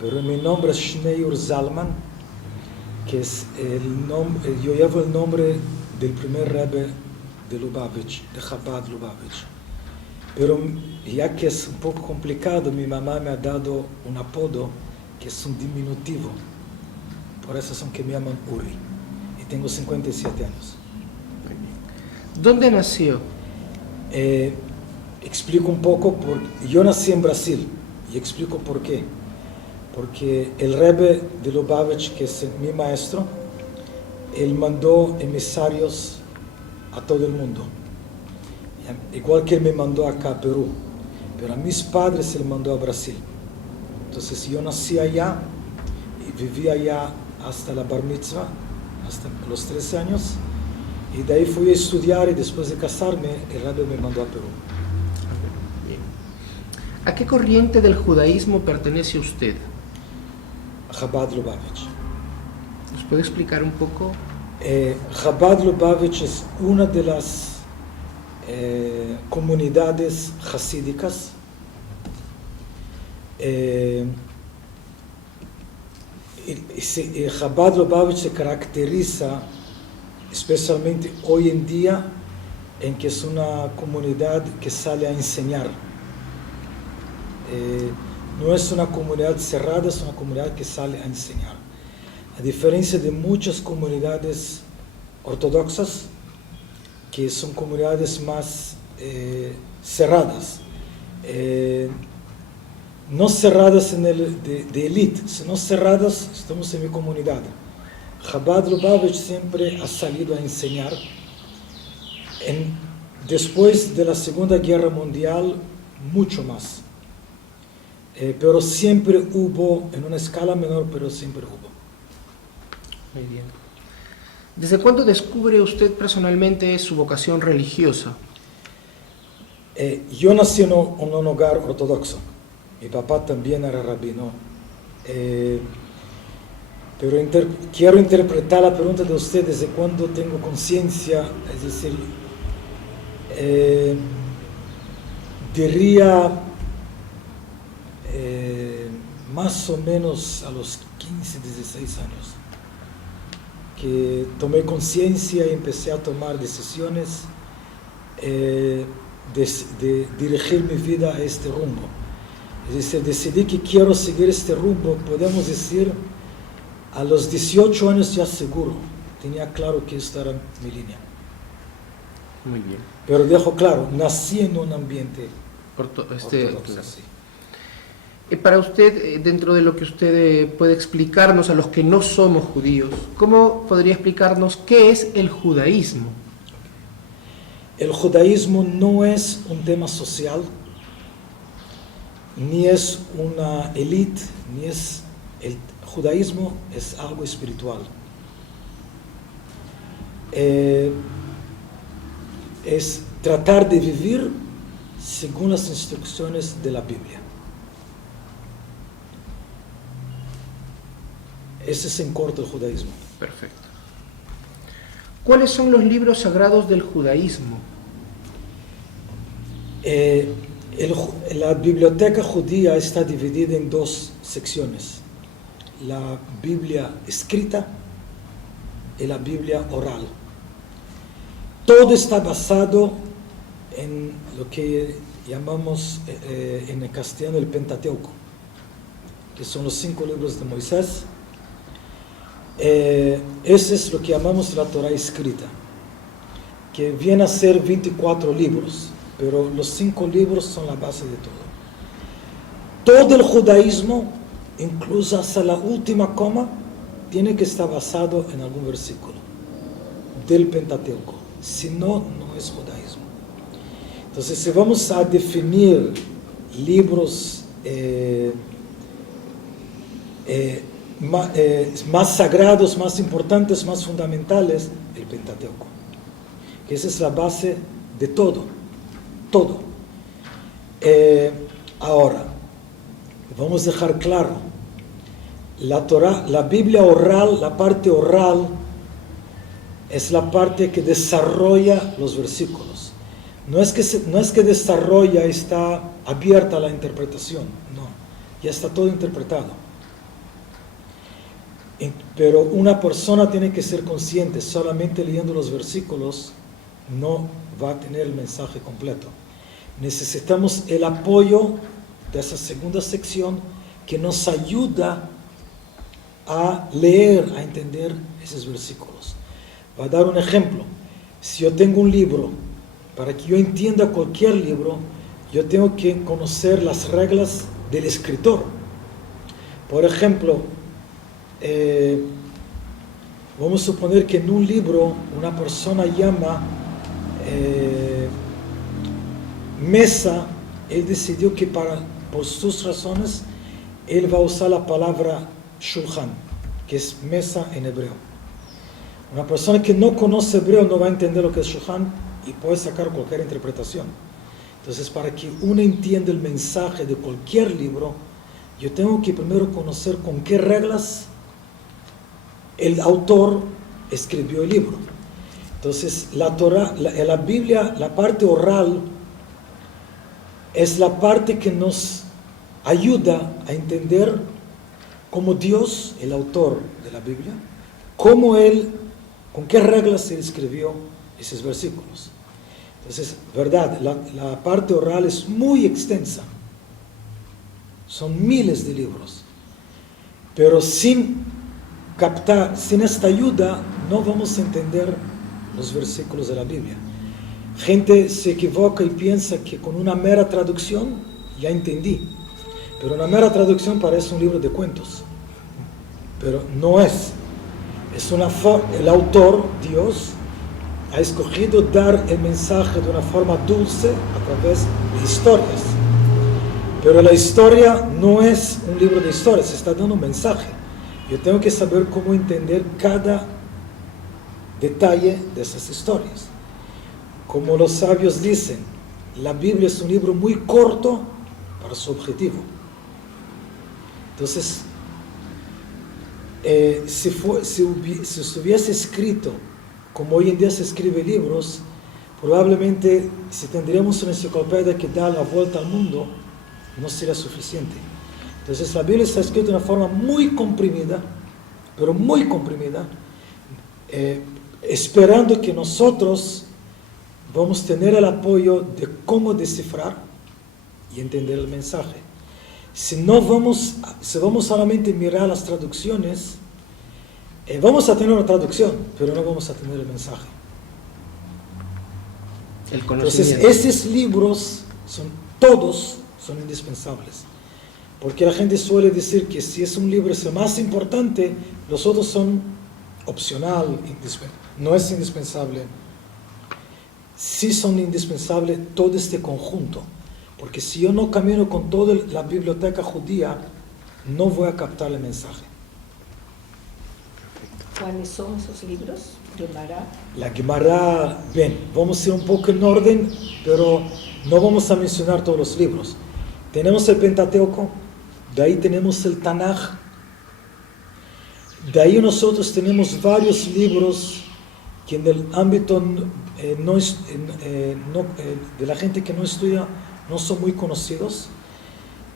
pero mi nombre es Schneur Zalman, que es yo llevo el nombre del primer Rebbe de Lubavitch, de Chabad Lubavitch. Pero ya que es un poco complicado, mi mamá me ha dado un apodo que es un diminutivo. Por eso son que me llaman Uri. Y tengo 57 años. ¿Dónde nació? Explico un poco. Yo nací en Brasil y explico por qué. Porque el Rebbe de Lubavitch, que es mi maestro, él mandó emisarios a todo el mundo. Igual que él me mandó acá a Perú. Pero a mis padres él mandó a Brasil. Entonces yo nací allá y viví allá hasta la bar mitzvah, hasta los 13 años. Y de ahí fui a estudiar y después de casarme, el Rebbe me mandó a Perú. Bien. ¿A qué corriente del judaísmo pertenece usted? Chabad Lubavitch. ¿Nos puede explicar un poco? Chabad Lubavitch es una de las comunidades hasídicas. Chabad Lubavitch se caracteriza, especialmente hoy en día, en que es una comunidad que sale a enseñar. No es una comunidad cerrada, es una comunidad que sale a enseñar. A diferencia de muchas comunidades ortodoxas, que son comunidades más cerradas. No cerradas de élite, sino cerradas, estamos en mi comunidad. Chabad Lubavitch siempre ha salido a enseñar. Después de la Segunda Guerra Mundial, mucho más. Pero siempre hubo, en una escala menor, pero siempre hubo. Muy bien. ¿Desde cuándo descubre usted personalmente su vocación religiosa? Yo nací en un hogar ortodoxo. Mi papá también era rabino. Pero quiero interpretar la pregunta de usted desde cuándo tengo conciencia, es decir, diría más o menos a los 15, 16 años, que tomé conciencia y empecé a tomar decisiones de dirigir mi vida a este rumbo. Es decir, decidí que quiero seguir este rumbo, podemos decir, a los 18 años ya seguro, tenía claro que esta era mi línea. Muy bien. Pero dejo claro, nací en un ambiente ortodoxo. Claro. Para usted, dentro de lo que usted puede explicarnos a los que no somos judíos, ¿cómo podría explicarnos qué es el judaísmo? El judaísmo no es un tema social, ni es una élite, el judaísmo es algo espiritual. Es tratar de vivir según las instrucciones de la Biblia. Ese es en corto el judaísmo. Perfecto. ¿Cuáles son los libros sagrados del judaísmo? La biblioteca judía está dividida en dos secciones: la Biblia escrita y la Biblia oral. Todo está basado en lo que llamamos en el castellano el Pentateuco, que son los 5 libros de Moisés. Ese es lo que llamamos la Torah escrita, que viene a ser 24 libros, pero los 5 libros son la base de todo. Todo el judaísmo, incluso hasta la última coma, tiene que estar basado en algún versículo del Pentateuco. Si no, no es judaísmo. Entonces, si vamos a definir libros más sagrados, más importantes, más fundamentales, el Pentateuco, que esa es la base de todo. Ahora, vamos a dejar claro, la Torah, la Biblia oral, la parte oral, es la parte que desarrolla los versículos. No es que desarrolla, está abierta a la interpretación, no, ya está todo interpretado. Pero una persona tiene que ser consciente, solamente leyendo los versículos no va a tener el mensaje completo. Necesitamos el apoyo de esa segunda sección que nos ayuda a leer, a entender esos versículos. Voy a dar un ejemplo. Si yo tengo un libro, para que yo entienda cualquier libro, yo tengo que conocer las reglas del escritor. Por ejemplo, vamos a suponer que en un libro una persona llama mesa, él decidió que por sus razones él va a usar la palabra shulchan, que es mesa en hebreo. Una persona que no conoce hebreo no va a entender lo que es shulchan y puede sacar cualquier interpretación. Entonces, para que uno entienda el mensaje de cualquier libro, yo tengo que primero conocer con qué reglas el autor escribió el libro. Entonces, la Torah, la Biblia, la parte oral, es la parte que nos ayuda a entender cómo Dios, el autor de la Biblia, cómo Él, con qué reglas Él escribió esos versículos. Entonces, verdad, la parte oral es muy extensa. Son miles de libros. Pero sin esta ayuda, no vamos a entender los versículos de la Biblia. Gente se equivoca y piensa que con una mera traducción ya entendí. Pero una mera traducción parece un libro de cuentos. Pero no es. El autor, Dios, ha escogido dar el mensaje de una forma dulce a través de historias. Pero la historia no es un libro de historias, se está dando un mensaje. Yo tengo que saber cómo entender cada detalle de esas historias. Como los sabios dicen, la Biblia es un libro muy corto para su objetivo. Entonces, si estuviese escrito como hoy en día se escribe libros, probablemente si tendríamos una enciclopedia que da la vuelta al mundo, no sería suficiente. Entonces la Biblia está escrita de una forma muy comprimida, pero muy comprimida, esperando que nosotros vamos a tener el apoyo de cómo descifrar y entender el mensaje. Si vamos solamente a mirar las traducciones, vamos a tener una traducción, pero no vamos a tener el mensaje. El conocimiento. Entonces, esos libros todos son indispensables. Porque la gente suele decir que si es un libro es el más importante, los otros son opcional, no es indispensable. Sí son indispensables todo este conjunto. Porque si yo no camino con toda la biblioteca judía, no voy a captar el mensaje. ¿Cuáles son esos libros? Gemara. La Gemara, bien, vamos a ir un poco en orden, pero no vamos a mencionar todos los libros. Tenemos el Pentateuco, de ahí tenemos el Tanaj, de ahí nosotros tenemos varios libros que en el ámbito de la gente que no estudia no son muy conocidos,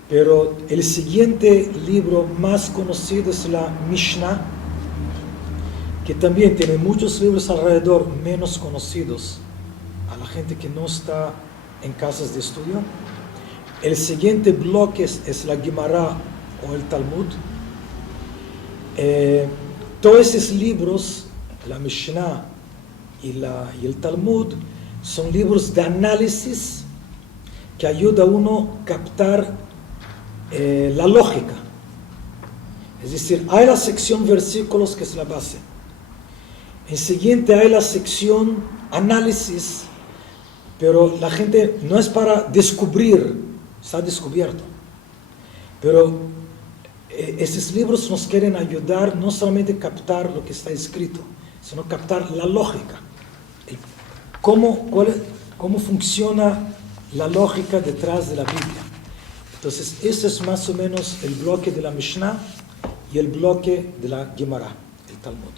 pero el siguiente libro más conocido es la Mishnah, que también tiene muchos libros alrededor menos conocidos a la gente que no está en casas de estudio. El siguiente bloque es la Gemara o el Talmud. Todos esos libros, la Mishnah y el Talmud, son libros de análisis que ayuda a uno a captar la lógica. Es decir, hay la sección versículos que es la base. En siguiente hay la sección análisis, pero la gente no es para descubrir, está descubierto. Pero esos libros nos quieren ayudar no solamente a captar lo que está escrito, sino captar la lógica. Cómo funciona la lógica detrás de la Biblia. Entonces, ese es más o menos el bloque de la Mishnah y el bloque de la Gemara, el Talmud.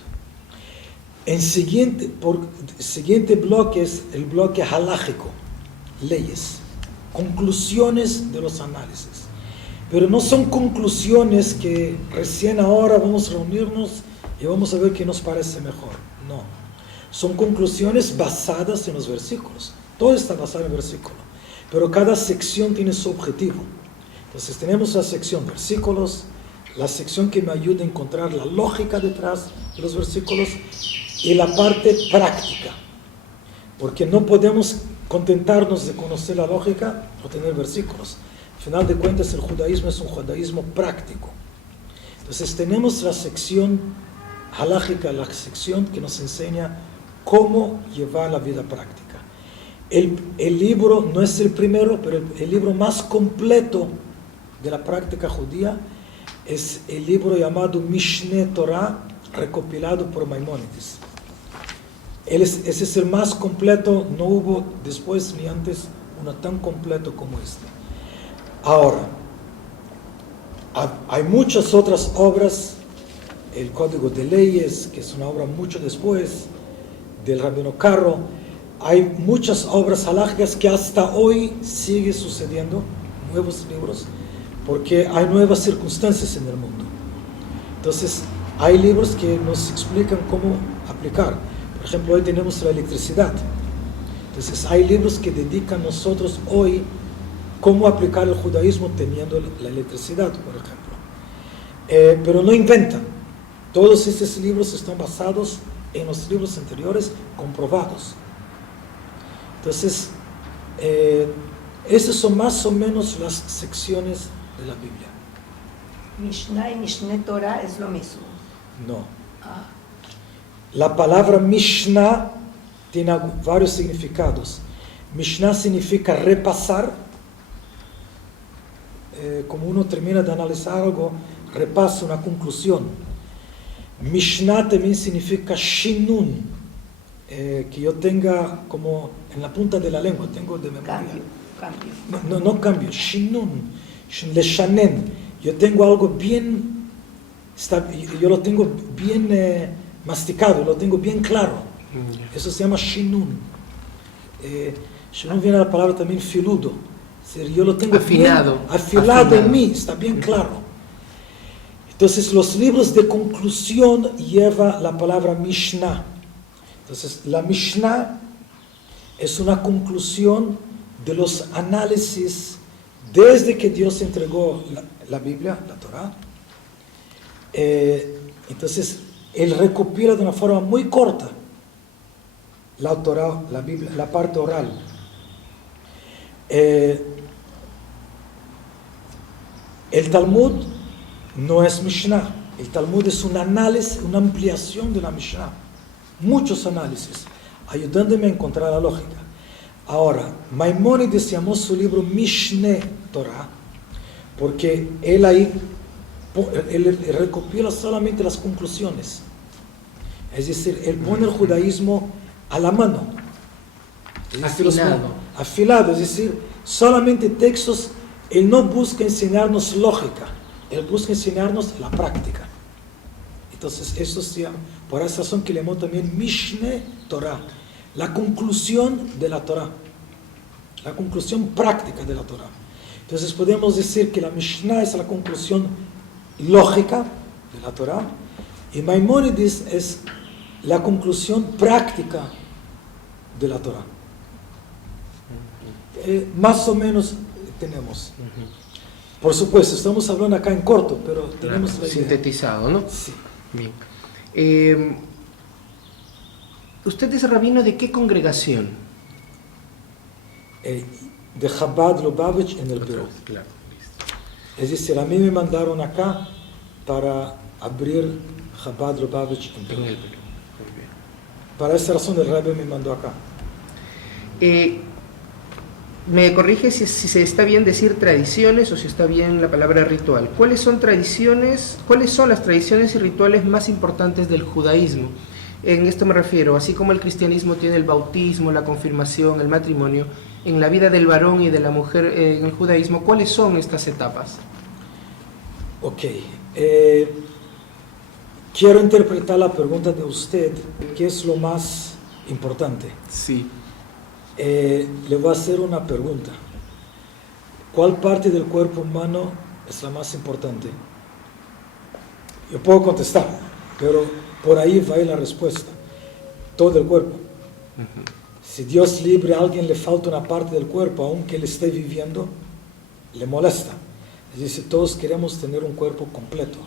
El siguiente bloque es el bloque halájico, leyes, conclusiones de los análisis. Pero no son conclusiones que recién ahora vamos a reunirnos y vamos a ver qué nos parece mejor. No. Son conclusiones basadas en los versículos. Todo está basado en el versículo. Pero cada sección tiene su objetivo. Entonces tenemos la sección versículos, la sección que me ayuda a encontrar la lógica detrás de los versículos y la parte práctica. Porque no podemos contentarnos de conocer la lógica o tener versículos. Al final de cuentas, el judaísmo es un judaísmo práctico. Entonces tenemos la sección halágica, la sección que nos enseña cómo llevar la vida práctica. El libro no es el primero, pero el libro más completo de la práctica judía es el libro llamado Mishneh Torah, recopilado por Maimónides. Ese es el más completo, no hubo después ni antes uno tan completo como este. Ahora, hay muchas otras obras, el Código de Leyes, que es una obra mucho después, del Rabino Caro. Hay muchas obras halágicas que hasta hoy sigue sucediendo, nuevos libros, porque hay nuevas circunstancias en el mundo. Entonces, hay libros que nos explican cómo aplicar. Por ejemplo, hoy tenemos la electricidad. Entonces, hay libros que dedican nosotros hoy cómo aplicar el judaísmo teniendo la electricidad, por ejemplo. Pero no inventan. Todos estos libros están basados en los libros anteriores comprobados. Entonces, esas son más o menos las secciones de la Biblia. Mishnah y Mishneh Torah es lo mismo. No. Ah, La palabra Mishnah tiene varios significados. Mishnah significa repasar. Como uno termina de analizar algo, repasa una conclusión. Mishnah también significa shinun, que yo tenga como en la punta de la lengua, tengo de memoria. cambio. No cambio, shinun, leshanen. Yo tengo algo bien, yo lo tengo bien masticado, lo tengo bien claro. Eso se llama shinun. Shinun viene de la palabra también filudo. Es decir, yo lo tengo Afinado. bien afilado en mí, está bien claro. Entonces, los libros de conclusión lleva la palabra Mishnah. Entonces, la Mishnah es una conclusión de los análisis desde que Dios entregó la Biblia, la Torah. Entonces, Él recopila de una forma muy corta la Torah, la Biblia, la parte oral. El Talmud no es Mishnah. El Talmud es un análisis, una ampliación de la Mishnah. Muchos análisis, ayudándome a encontrar la lógica. Ahora, Maimónides llamó su libro Mishneh Torah, porque él ahí él recopila solamente las conclusiones. Es decir, él pone el judaísmo a la mano. Es decir, afilado, es decir, solamente textos. Él no busca enseñarnos lógica, él busca enseñarnos la práctica. Entonces, eso se llama, por esa razón que le llamó también Mishneh Torah, la conclusión de la Torah, la conclusión práctica de la Torah. Entonces, podemos decir que la Mishnah es la conclusión lógica de la Torah, y Maimónides es la conclusión práctica de la Torah. Más o menos tenemos. Por supuesto, estamos hablando acá en corto, pero tenemos la idea. Sintetizado, ¿no? Sí. Bien. ¿Usted es rabino de qué congregación? De Chabad Lubavitch en el Perú. Claro. Es decir, a mí me mandaron acá para abrir Chabad Lubavitch en Perú. Para esa razón el Rebbe me mandó acá. Me corrige si se está bien decir tradiciones o si está bien la palabra ritual. ¿Cuáles son las tradiciones y rituales más importantes del judaísmo? En esto me refiero, así como el cristianismo tiene el bautismo, la confirmación, el matrimonio, en la vida del varón y de la mujer en el judaísmo, ¿cuáles son estas etapas? Ok. Quiero interpretar la pregunta de usted, ¿qué es lo más importante? Sí. Le voy a hacer una pregunta. ¿Cuál parte del cuerpo humano es la más importante? Yo puedo contestar, pero por ahí va la respuesta. Todo el cuerpo. Si Dios libre a alguien le falta una parte del cuerpo, aunque él esté viviendo, le molesta. Es decir, todos queremos tener un cuerpo completo.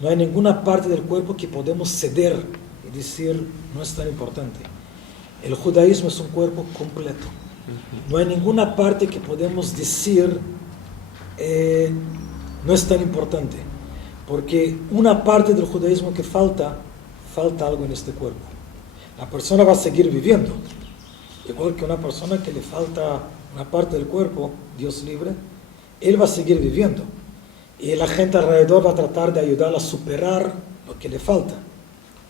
No hay ninguna parte del cuerpo que podemos ceder y decir, no es tan importante. El judaísmo es un cuerpo completo. No hay ninguna parte que podemos decir, no es tan importante. Porque una parte del judaísmo que falta algo en este cuerpo. La persona va a seguir viviendo. Igual que una persona que le falta una parte del cuerpo, Dios libre, él va a seguir viviendo. Y la gente alrededor va a tratar de ayudarlo a superar lo que le falta.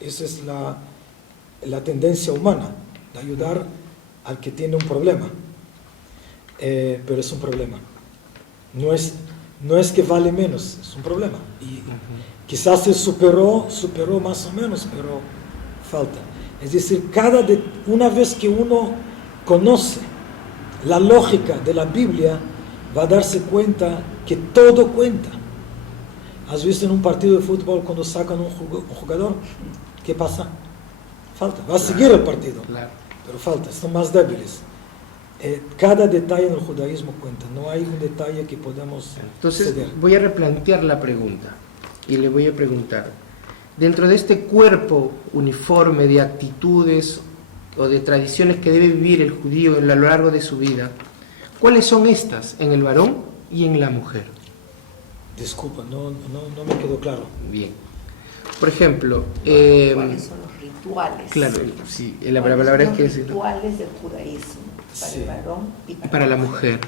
Esa es la tendencia humana, de ayudar al que tiene un problema. Pero es un problema. No es que vale menos, es un problema. Y quizás se superó más o menos, pero falta. Es decir, una vez que uno conoce la lógica de la Biblia, va a darse cuenta que todo cuenta. ¿Has visto en un partido de fútbol cuando sacan un jugador? ¿Qué pasa? Falta. Va a seguir el partido, pero falta, están más débiles. Cada detalle en el judaísmo cuenta, no hay un detalle que podemos Entonces, ceder. voy a replantear la pregunta y le voy a preguntar, dentro de este cuerpo uniforme de actitudes o de tradiciones que debe vivir el judío a lo largo de su vida, ¿cuáles son estas en el varón y en la mujer? Disculpa, no me quedó claro. Bien. Por ejemplo, ¿Cuáles son los rituales? claro, sí, la ¿Cuáles palabra son es que los es rituales del judaísmo para Sí. el varón y y para, para la mujer.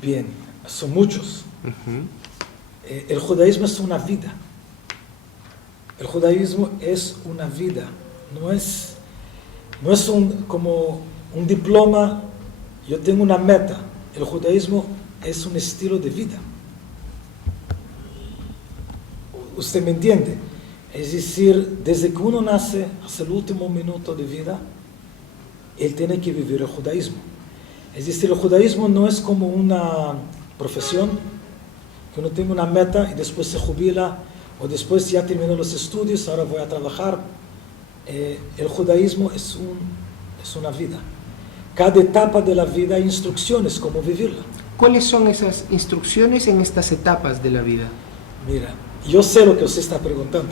Bien, son muchos. Ujú. El judaísmo es una vida. El judaísmo es una vida. No es como un diploma. Yo tengo una meta. El judaísmo es un estilo de vida. ¿Usted me entiende? Es decir, desde que uno nace hasta el último minuto de vida, él tiene que vivir el judaísmo. Es decir, el judaísmo no es como una profesión, que uno tiene una meta y después se jubila, o después ya terminó los estudios, ahora voy a trabajar. El judaísmo es una vida. Cada etapa de la vida hay instrucciones cómo vivirla. ¿Cuáles son esas instrucciones en estas etapas de la vida? Mira, yo sé lo que usted está preguntando.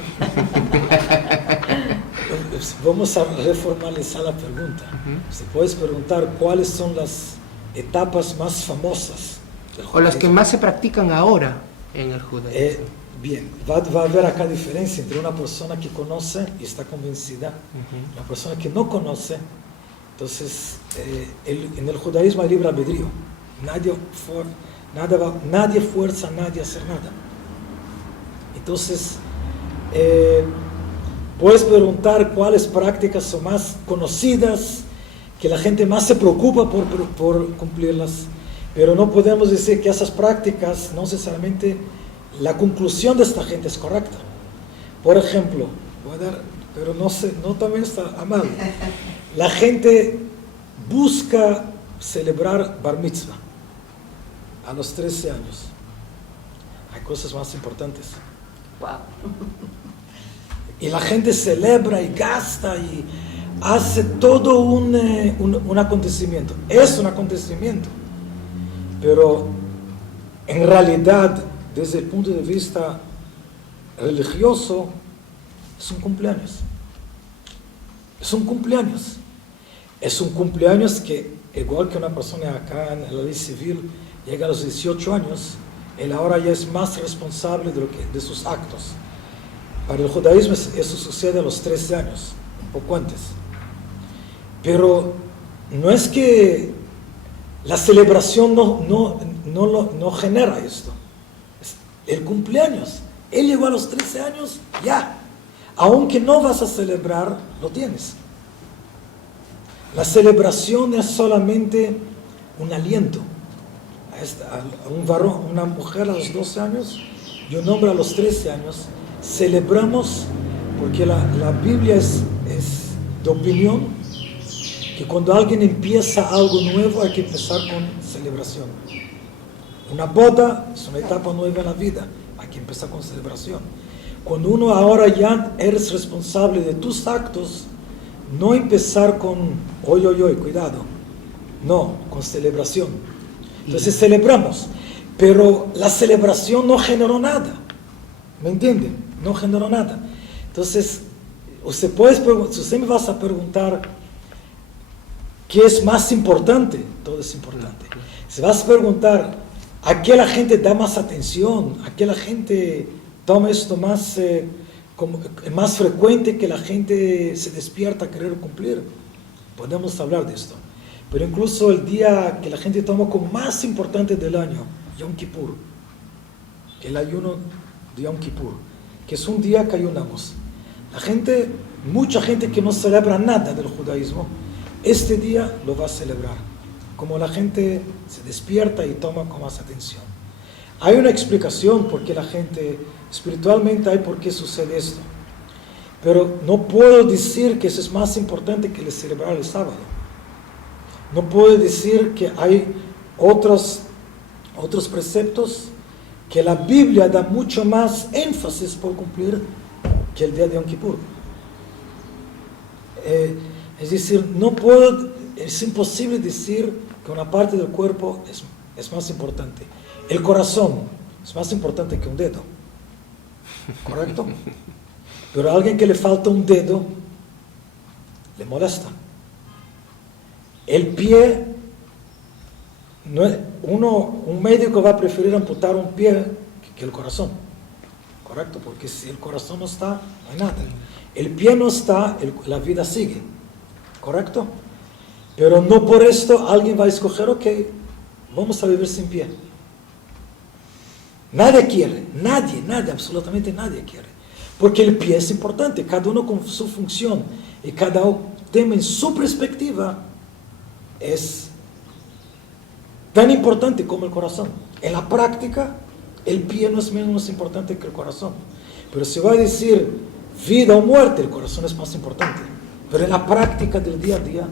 Vamos a reformalizar la pregunta. Se puede preguntar cuáles son las etapas más famosas del O las que judaísmo. más se practican ahora en el judaísmo. Bien, va a haber acá diferencia entre una persona que conoce y está convencida, Ujú. una persona que no conoce. Entonces, en el judaísmo hay libre albedrío. Nadie fuerza a nadie a hacer nada. Entonces, puedes preguntar cuáles prácticas son más conocidas, que la gente más se preocupa por cumplirlas, pero no podemos decir que esas prácticas no necesariamente la conclusión de esta gente es correcta. Por ejemplo, voy a dar, pero no también está amable. La gente busca celebrar Bar Mitzvah a los 13 años. Hay cosas más importantes. Wow. Y la gente celebra y gasta y hace todo un acontecimiento. Es un acontecimiento. Pero en realidad, desde el punto de vista religioso, es un cumpleaños. Es un cumpleaños. Es un cumpleaños que, igual que una persona acá en la ley civil llega a los 18 años, él ahora ya es más responsable de sus actos. Para el judaísmo eso sucede a los 13 años, un poco antes. Pero no es que la celebración no genera esto. Es el cumpleaños. Él llegó a los 13 años, ya. Aunque no vas a celebrar, lo tienes. La celebración es solamente un aliento. A un varón, una mujer a los 12 años y un hombre a los 13 años, celebramos porque la Biblia es de opinión que cuando alguien empieza algo nuevo hay que empezar con celebración. Una boda es una etapa nueva en la vida, hay que empezar con celebración. Cuando uno ahora ya eres responsable de tus actos, no empezar con, oy, cuidado, no, con celebración. Entonces celebramos, pero la celebración no generó nada, ¿me entienden? No generó nada. Entonces, si usted me vas a preguntar qué es más importante, todo es importante. Si vas a preguntar a qué la gente da más atención, a qué la gente toma esto más, más frecuente, que la gente se despierta a querer cumplir, podemos hablar de esto. Pero incluso el día que la gente toma como más importante del año, Yom Kippur, el ayuno de Yom Kippur, que es un día que ayunamos. Mucha gente que no celebra nada del judaísmo, este día lo va a celebrar. Como la gente se despierta y toma con más atención. Hay una explicación por qué la gente, espiritualmente hay por qué sucede esto. Pero no puedo decir que eso es más importante que el celebrar el sábado. No puedo decir que hay otros preceptos que la Biblia da mucho más énfasis por cumplir que el día de Yom Kippur. Es decir, es imposible decir que una parte del cuerpo es más importante. El corazón es más importante que un dedo, ¿correcto? Pero a alguien que le falta un dedo, le molesta. El pie, un médico va a preferir amputar un pie que el corazón, ¿correcto? Porque si el corazón no está, no hay nada. El pie no está, la vida sigue, ¿correcto? Pero no por esto alguien va a escoger, ok, vamos a vivir sin pie. Nadie quiere, nadie, absolutamente nadie quiere. Porque el pie es importante, cada uno con su función y cada tema en su perspectiva es tan importante como el corazón. En la práctica, el pie no es menos importante que el corazón. Pero si va a decir vida o muerte, el corazón es más importante. Pero en la práctica del día a día,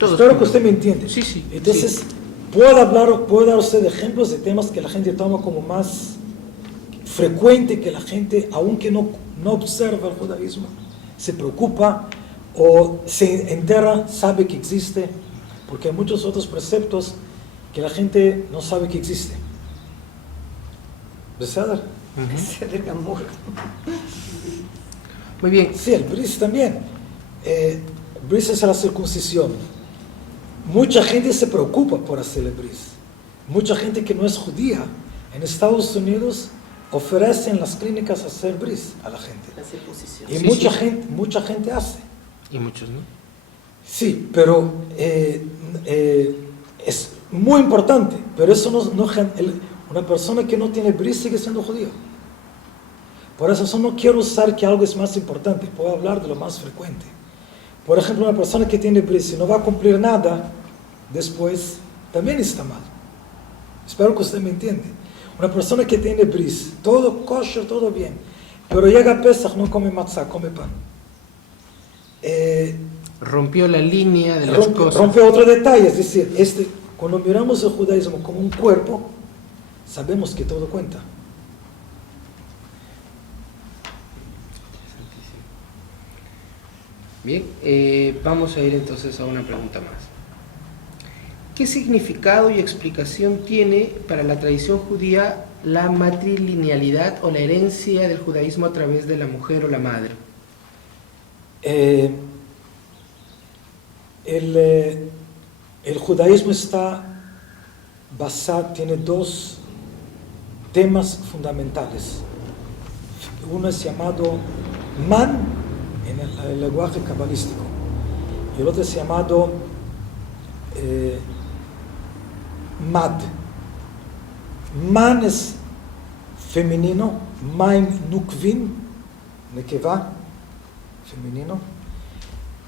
espero que usted me entiende. Sí. Entonces, puedo dar a usted ejemplos de temas que la gente toma como más frecuente, que la gente, aunque no observa el judaísmo, se preocupa o se entera, sabe que existe, porque hay muchos otros preceptos que la gente no sabe que existe. ¿Beseder? בסדר גמור. Muy bien. Sí, el bris también. Bris es la circuncisión. Mucha gente se preocupa por hacer el bris. Mucha gente que no es judía en Estados Unidos ofrecen las clínicas a hacer bris a la gente. La circuncisión. Y Sí. mucha gente hace. Y muchos, ¿no? Sí, pero es muy importante. Pero eso una persona que no tiene bris sigue siendo judío. Por eso no quiero usar que algo es más importante. Puedo hablar de lo más frecuente. Por ejemplo, una persona que tiene bris y no va a cumplir nada después, también está mal. Espero que usted me entiende. Una persona que tiene bris, todo kosher, todo bien, pero llega a Pesach, no come matzah, come pan. Rompió la línea de las cosas. Rompe otro detalle, es decir, cuando miramos el judaísmo como un cuerpo, sabemos que todo cuenta. Bien, vamos a ir entonces a una pregunta más. ¿Qué significado y explicación tiene para la tradición judía la matrilinealidad o la herencia del judaísmo a través de la mujer o la madre? El judaísmo tiene dos temas fundamentales. Uno es llamado man en el lenguaje cabalístico y el otro es llamado mad. Man es femenino, maim nukvin, nekeva, femenino,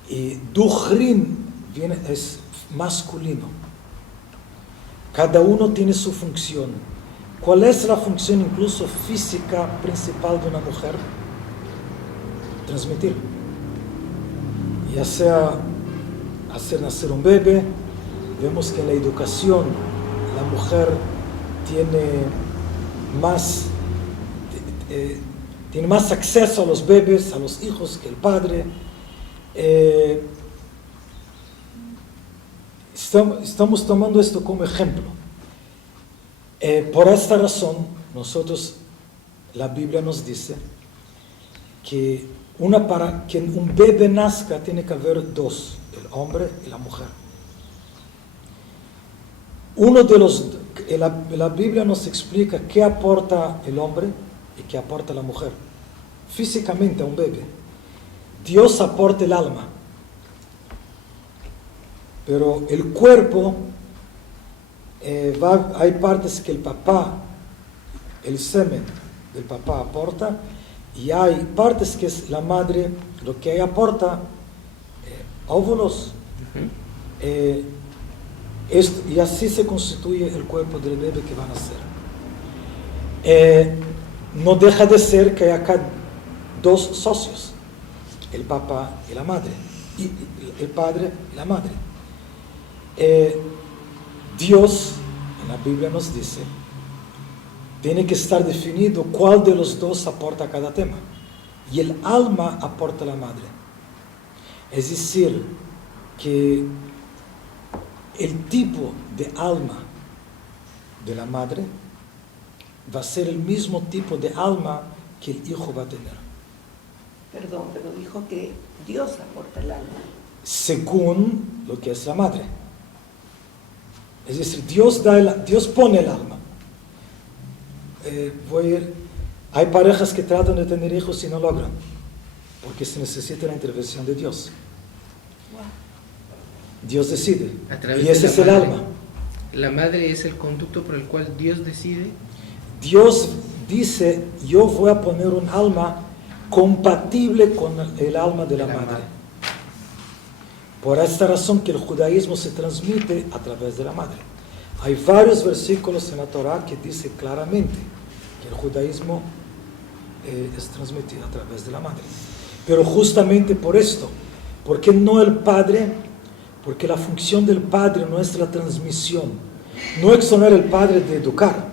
y duchrin es masculino. Cada uno tiene su función. ¿Cuál es la función incluso física principal de una mujer? Transmitir. Ya sea hacer nacer un bebé, vemos que en la educación la mujer más, tiene más acceso a los bebés, a los hijos que el padre. Estamos tomando esto como ejemplo. Por esta razón, la Biblia nos dice que para que un bebé nazca tiene que haber dos, el hombre y la mujer. La Biblia nos explica qué aporta el hombre y qué aporta la mujer. Físicamente a un bebé. Dios aporta el alma. Pero el cuerpo, hay partes que el semen del papá aporta, y hay partes que es la madre, lo que ella aporta, óvulos. Y así se constituye el cuerpo del bebé que van a nacer. No deja de ser que hay acá dos socios, el papá y la madre, y el padre y la madre. Dios, en la Biblia nos dice, tiene que estar definido cuál de los dos aporta cada tema. Y el alma aporta la madre. Es decir, que el tipo de alma de la madre va a ser el mismo tipo de alma que el hijo va a tener. Perdón, pero dijo que Dios aporta el alma. Según lo que es la madre. Es decir, Dios pone el alma. Hay parejas que tratan de tener hijos y no logran, porque se necesita la intervención de Dios. Dios decide, y ese es el alma. La madre es el conducto por el cual Dios decide. Dios dice, yo voy a poner un alma compatible con el alma de la madre. Por esta razón que el judaísmo se transmite a través de la madre. Hay varios versículos en la Torah que dicen claramente que el judaísmo es transmitido a través de la madre. Pero justamente por esto, ¿por qué no el padre? Porque la función del padre no es la transmisión. No es exonerar al padre de educar,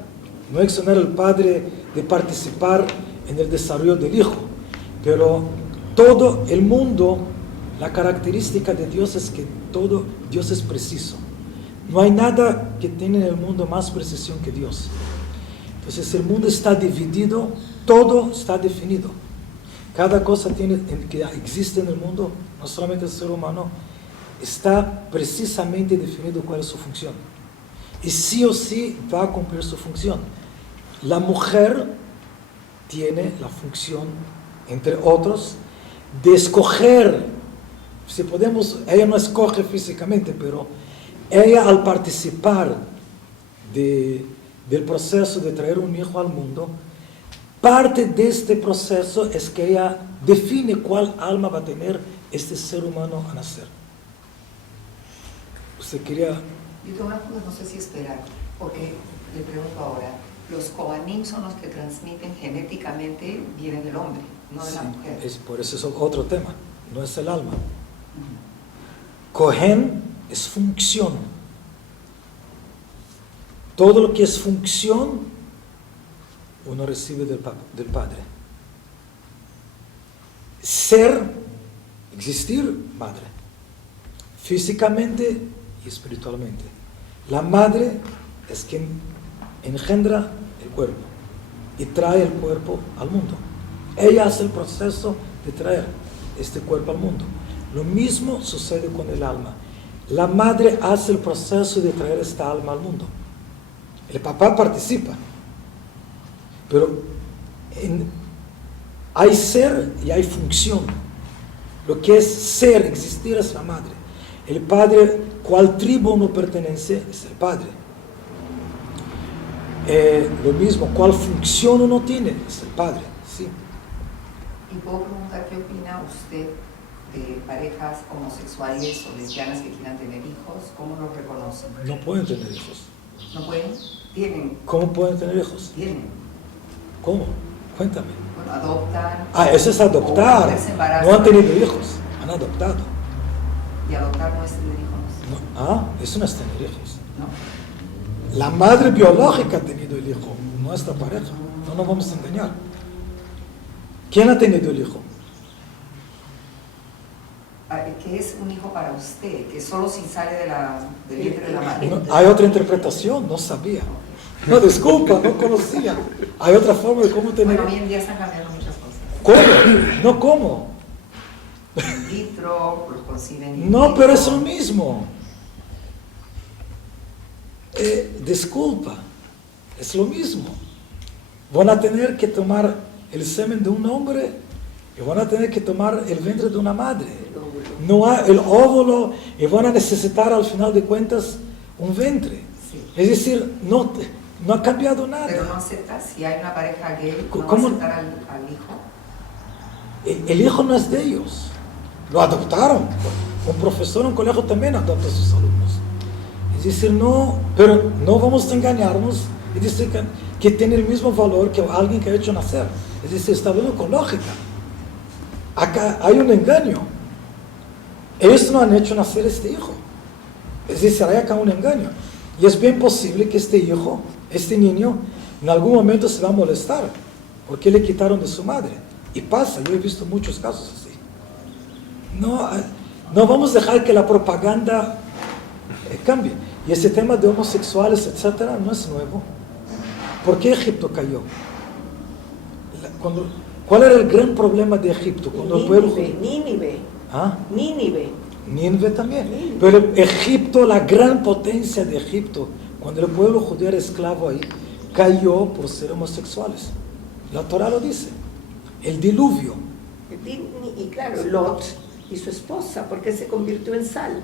no es exonerar al padre de participar en el desarrollo del hijo. Pero todo el mundo, la característica de Dios es que todo Dios es preciso. No hay nada que tenga en el mundo más precisión que Dios. Entonces el mundo está dividido, todo está definido. Cada cosa que existe en el mundo, no solamente el ser humano, está precisamente definido cuál es su función. Y sí o sí va a cumplir su función. La mujer tiene la función, entre otros, de escoger. Si podemos, ella no escoge físicamente, pero ella al participar del proceso de traer un hijo al mundo, parte de este proceso es que ella define cuál alma va a tener este ser humano a nacer. Usted quería... Yo tengo una duda, no sé si esperar, porque le pregunto ahora, los Kohanim son los que transmiten genéticamente, vienen del hombre, no de la mujer. Por eso es otro tema, no es el alma. Kohen es función. Todo lo que es función, uno recibe del Padre. Ser, existir, madre. Físicamente y espiritualmente. La madre es quien engendra el cuerpo y trae el cuerpo al mundo. Ella hace el proceso de traer este cuerpo al mundo. Lo mismo sucede con el alma. La madre hace el proceso de traer esta alma al mundo. El papá participa. Pero hay ser y hay función. Lo que es ser, existir, es la madre. El padre, ¿cuál tribu uno pertenece? Es el padre. Lo mismo, ¿cuál función uno tiene? Es el padre, sí. Y puedo preguntar qué opina usted de parejas homosexuales o lesbianas que quieran tener hijos, ¿cómo los reconocen? No pueden tener hijos. ¿No pueden? ¿Tienen? ¿Cómo pueden tener hijos? ¿Tienen? ¿Cómo? Cuéntame. Bueno, adoptan. Eso es adoptar. O se embarazan. No han tenido hijos, han adoptado. Y adoptar no es tener hijos. No, eso no es tener hijos. ¿No? La madre biológica ha tenido el hijo, nuestra pareja. No nos vamos a engañar. ¿Quién ha tenido el hijo? Que es un hijo para usted, que solo si sale del vientre de la madre. No, hay otra interpretación, no sabía. No, disculpa, no conocía. Hay otra forma de cómo tener... Bueno, hoy en día están cambiando muchas cosas. ¿Cómo? No, ¿cómo? In vitro, los conciben in No, vitro. pero es lo mismo. Disculpa, es lo mismo. Van a tener que tomar el semen de un hombre y van a tener que tomar el vientre de una madre. No hay el óvulo y van a necesitar al final de cuentas un vientre. Sí. Es decir, no ha cambiado nada. Pero no acepta, si hay una pareja gay, no va a ¿Cómo? aceptar al hijo. El hijo no es de ellos. Lo adoptaron. Un profesor en un colegio también adopta a sus alumnos. Es decir, no, pero no vamos a engañarnos y decir que tiene el mismo valor que alguien que ha hecho nacer. Es decir, está hablando con lógica. Acá hay un engaño. Ellos no han hecho nacer este hijo. Es decir, hay acá un engaño. Y es bien posible que este hijo, este niño, en algún momento se va a molestar porque le quitaron de su madre. Y pasa, yo he visto muchos casos así. No vamos a dejar que la propaganda cambie. Y ese tema de homosexuales, etcétera, no es nuevo. ¿Por qué Egipto cayó? ¿Cuál era el gran problema de Egipto? Cuando el pueblo... Nínive. ¿Ah? Nínive. Nínive también. Pero Egipto, la gran potencia de Egipto, cuando el pueblo judío era esclavo ahí, cayó por ser homosexuales. La Torah lo dice. El diluvio. Y claro, Lot y su esposa, porque se convirtió en sal.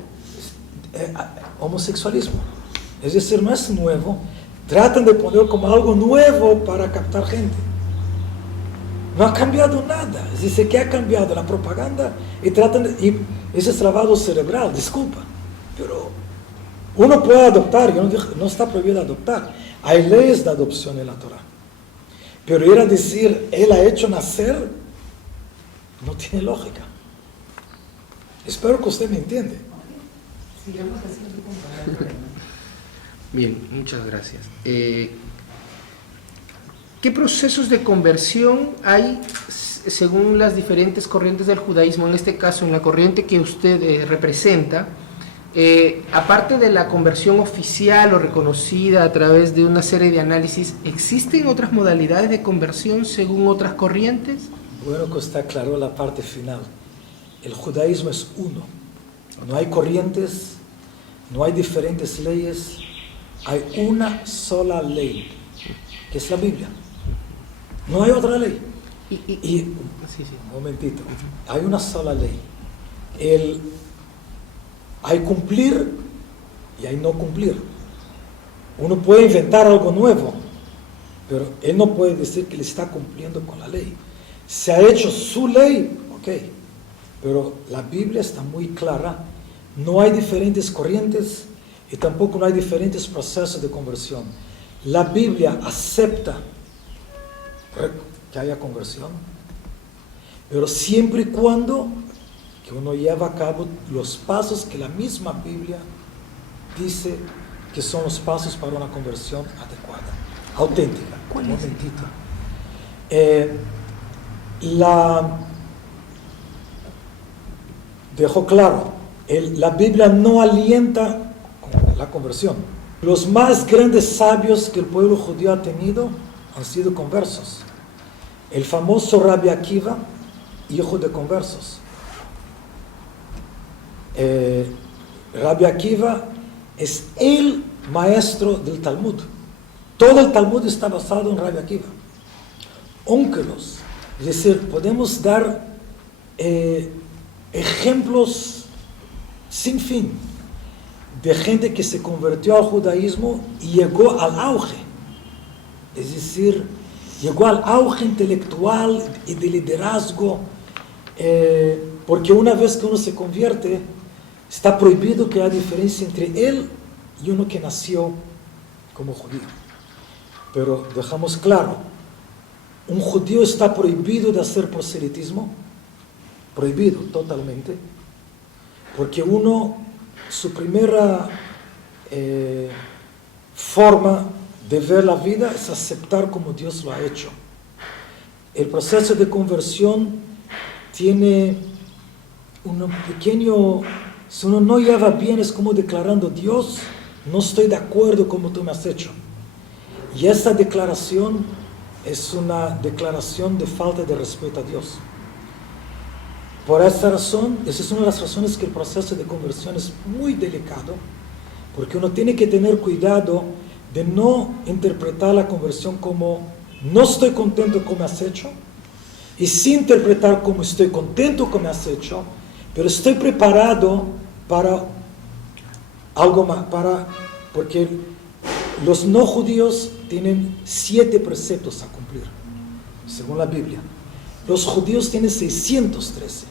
Homosexualismo. Es decir, no es nuevo. Tratan de poner como algo nuevo para captar gente. No ha cambiado nada. Es decir, ¿qué ha cambiado? La propaganda. Y ese es lavado cerebral, disculpa. Pero uno puede adoptar, yo no está prohibido adoptar. Hay leyes de adopción en la Torah. Pero ir a decir, él ha hecho nacer, no tiene lógica. Espero que usted me entiende. Sigamos haciendo con problema. Bien, muchas gracias. ¿Qué procesos de conversión hay según las diferentes corrientes del judaísmo? En este caso, en la corriente que usted representa, aparte de la conversión oficial o reconocida a través de una serie de análisis, ¿existen otras modalidades de conversión según otras corrientes? Bueno que usted aclaró la parte final. El judaísmo es uno. No hay corrientes, no hay diferentes leyes, hay una sola ley, que es la Biblia. No hay otra ley. Sí. Un momentito. Hay una sola ley. Hay cumplir y hay no cumplir. Uno puede inventar algo nuevo, pero él no puede decir que le está cumpliendo con la ley. Se ha hecho su ley, ok, pero la Biblia está muy clara. No hay diferentes corrientes y tampoco no hay diferentes procesos de conversión. La Biblia acepta que haya conversión, pero siempre y cuando que uno lleva a cabo los pasos que la misma Biblia dice que son los pasos para una conversión adecuada, auténtica. Un momentito. Dejó claro, la Biblia no alienta la conversión. Los más grandes sabios que el pueblo judío ha tenido han sido conversos. El famoso Rabbi Akiva, hijo de conversos. Rabbi Akiva es el maestro del Talmud. Todo el Talmud está basado en Rabbi Akiva. Ónkelos. Es decir, podemos dar ejemplos sin fin de gente que se convirtió al judaísmo y llegó al auge. Es decir, llegó al auge intelectual y de liderazgo, porque una vez que uno se convierte, está prohibido que haya diferencia entre él y uno que nació como judío. Pero dejamos claro, un judío está prohibido de hacer proselitismo, prohibido totalmente, porque su primera forma de ver la vida es aceptar como Dios lo ha hecho. El proceso de conversión tiene un pequeño, si uno no lleva bien, es como declarando: Dios, no estoy de acuerdo como tú me has hecho. Y esta declaración es una declaración de falta de respeto a Dios. Por esta razón, esa es una de las razones que el proceso de conversión es muy delicado, porque uno tiene que tener cuidado de no interpretar la conversión como no estoy contento como has hecho, y sí interpretar como estoy contento como has hecho, pero estoy preparado para algo más, porque los no judíos tienen 7 preceptos a cumplir, según la Biblia. Los judíos tienen 613.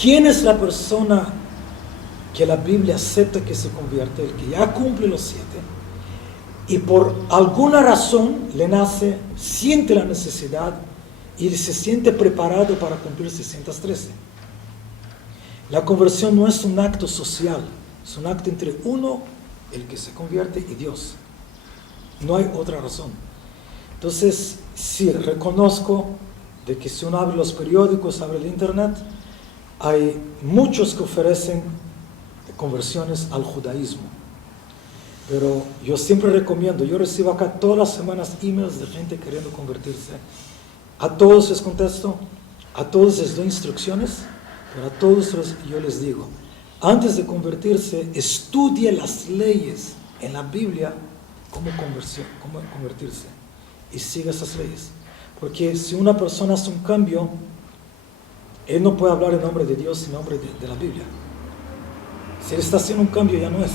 ¿Quién es la persona que la Biblia acepta que se convierte? El que ya cumple los 7 y por alguna razón le nace, siente la necesidad y se siente preparado para cumplir 613. La conversión no es un acto social, es un acto entre uno, el que se convierte, y Dios. No hay otra razón. Entonces, sí, reconozco de que si uno abre los periódicos, abre el internet, hay muchos que ofrecen conversiones al judaísmo. Pero yo siempre recomiendo, yo recibo acá todas las semanas emails de gente queriendo convertirse. A todos les contesto, a todos les doy instrucciones, pero a todos yo les digo, antes de convertirse, estudie las leyes en la Biblia cómo convertirse y siga esas leyes. Porque si una persona hace un cambio, él no puede hablar en nombre de Dios, en nombre de la Biblia. Si él está haciendo un cambio, ya no es.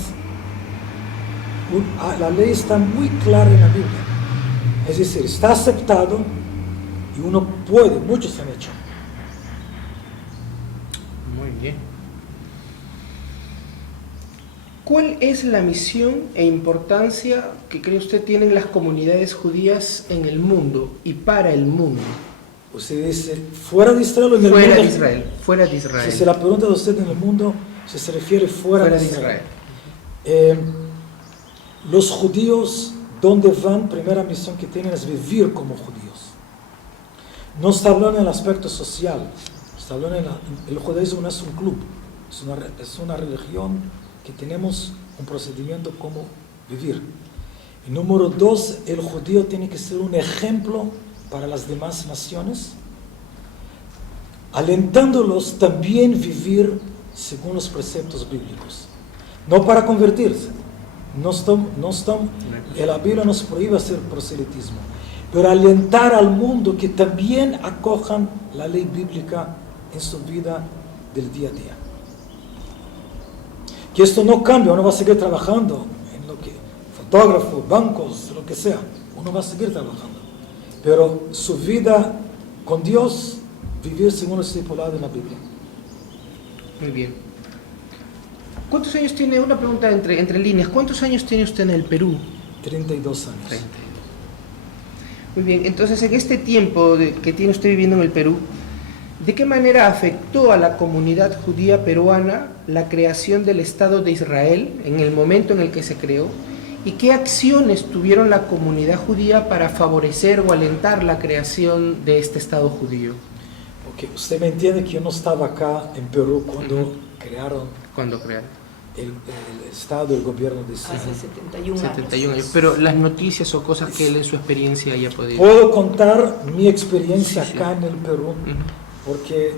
La ley está muy clara en la Biblia. Es decir, está aceptado y uno puede, muchos han hecho. Muy bien. ¿Cuál es la misión e importancia que cree usted tienen las comunidades judías en el mundo y para el mundo? Usted dice, ¿fuera de Israel o en el mundo? Fuera de Israel, fuera de Israel. Si se la pregunta de usted en el mundo, se refiere fuera de Israel. Los judíos, ¿dónde van? Primera misión que tienen es vivir como judíos. No está hablando en el aspecto social, está hablando el judaísmo no es un club, es una religión que tenemos un procedimiento como vivir. Y número 2, el judío tiene que ser un ejemplo para las demás naciones, alentándolos también vivir según los preceptos bíblicos. No para convertirse, la Biblia nos prohíbe hacer proselitismo, pero alentar al mundo que también acojan la ley bíblica en su vida del día a día. Que esto no cambia, uno va a seguir trabajando en lo que, fotógrafo, bancos, lo que sea, uno va a seguir trabajando. Pero su vida con Dios, vivir según lo estipulado en la Biblia. Muy bien. ¿Cuántos años tiene, una pregunta entre líneas, cuántos años tiene usted en el Perú? 32 años. 32. Muy bien, entonces en este tiempo que tiene usted viviendo en el Perú, ¿de qué manera afectó a la comunidad judía peruana la creación del Estado de Israel en el momento en el que se creó? ¿Y qué acciones tuvieron la comunidad judía para favorecer o alentar la creación de este Estado judío? Ok, usted me entiende que yo no estaba acá en Perú cuando crearon el Estado, el gobierno de Israel. Hace 71 años. 71 años. Pero las noticias o cosas que él en su experiencia haya podido... Puedo contar mi experiencia Sí. acá en el Perú, porque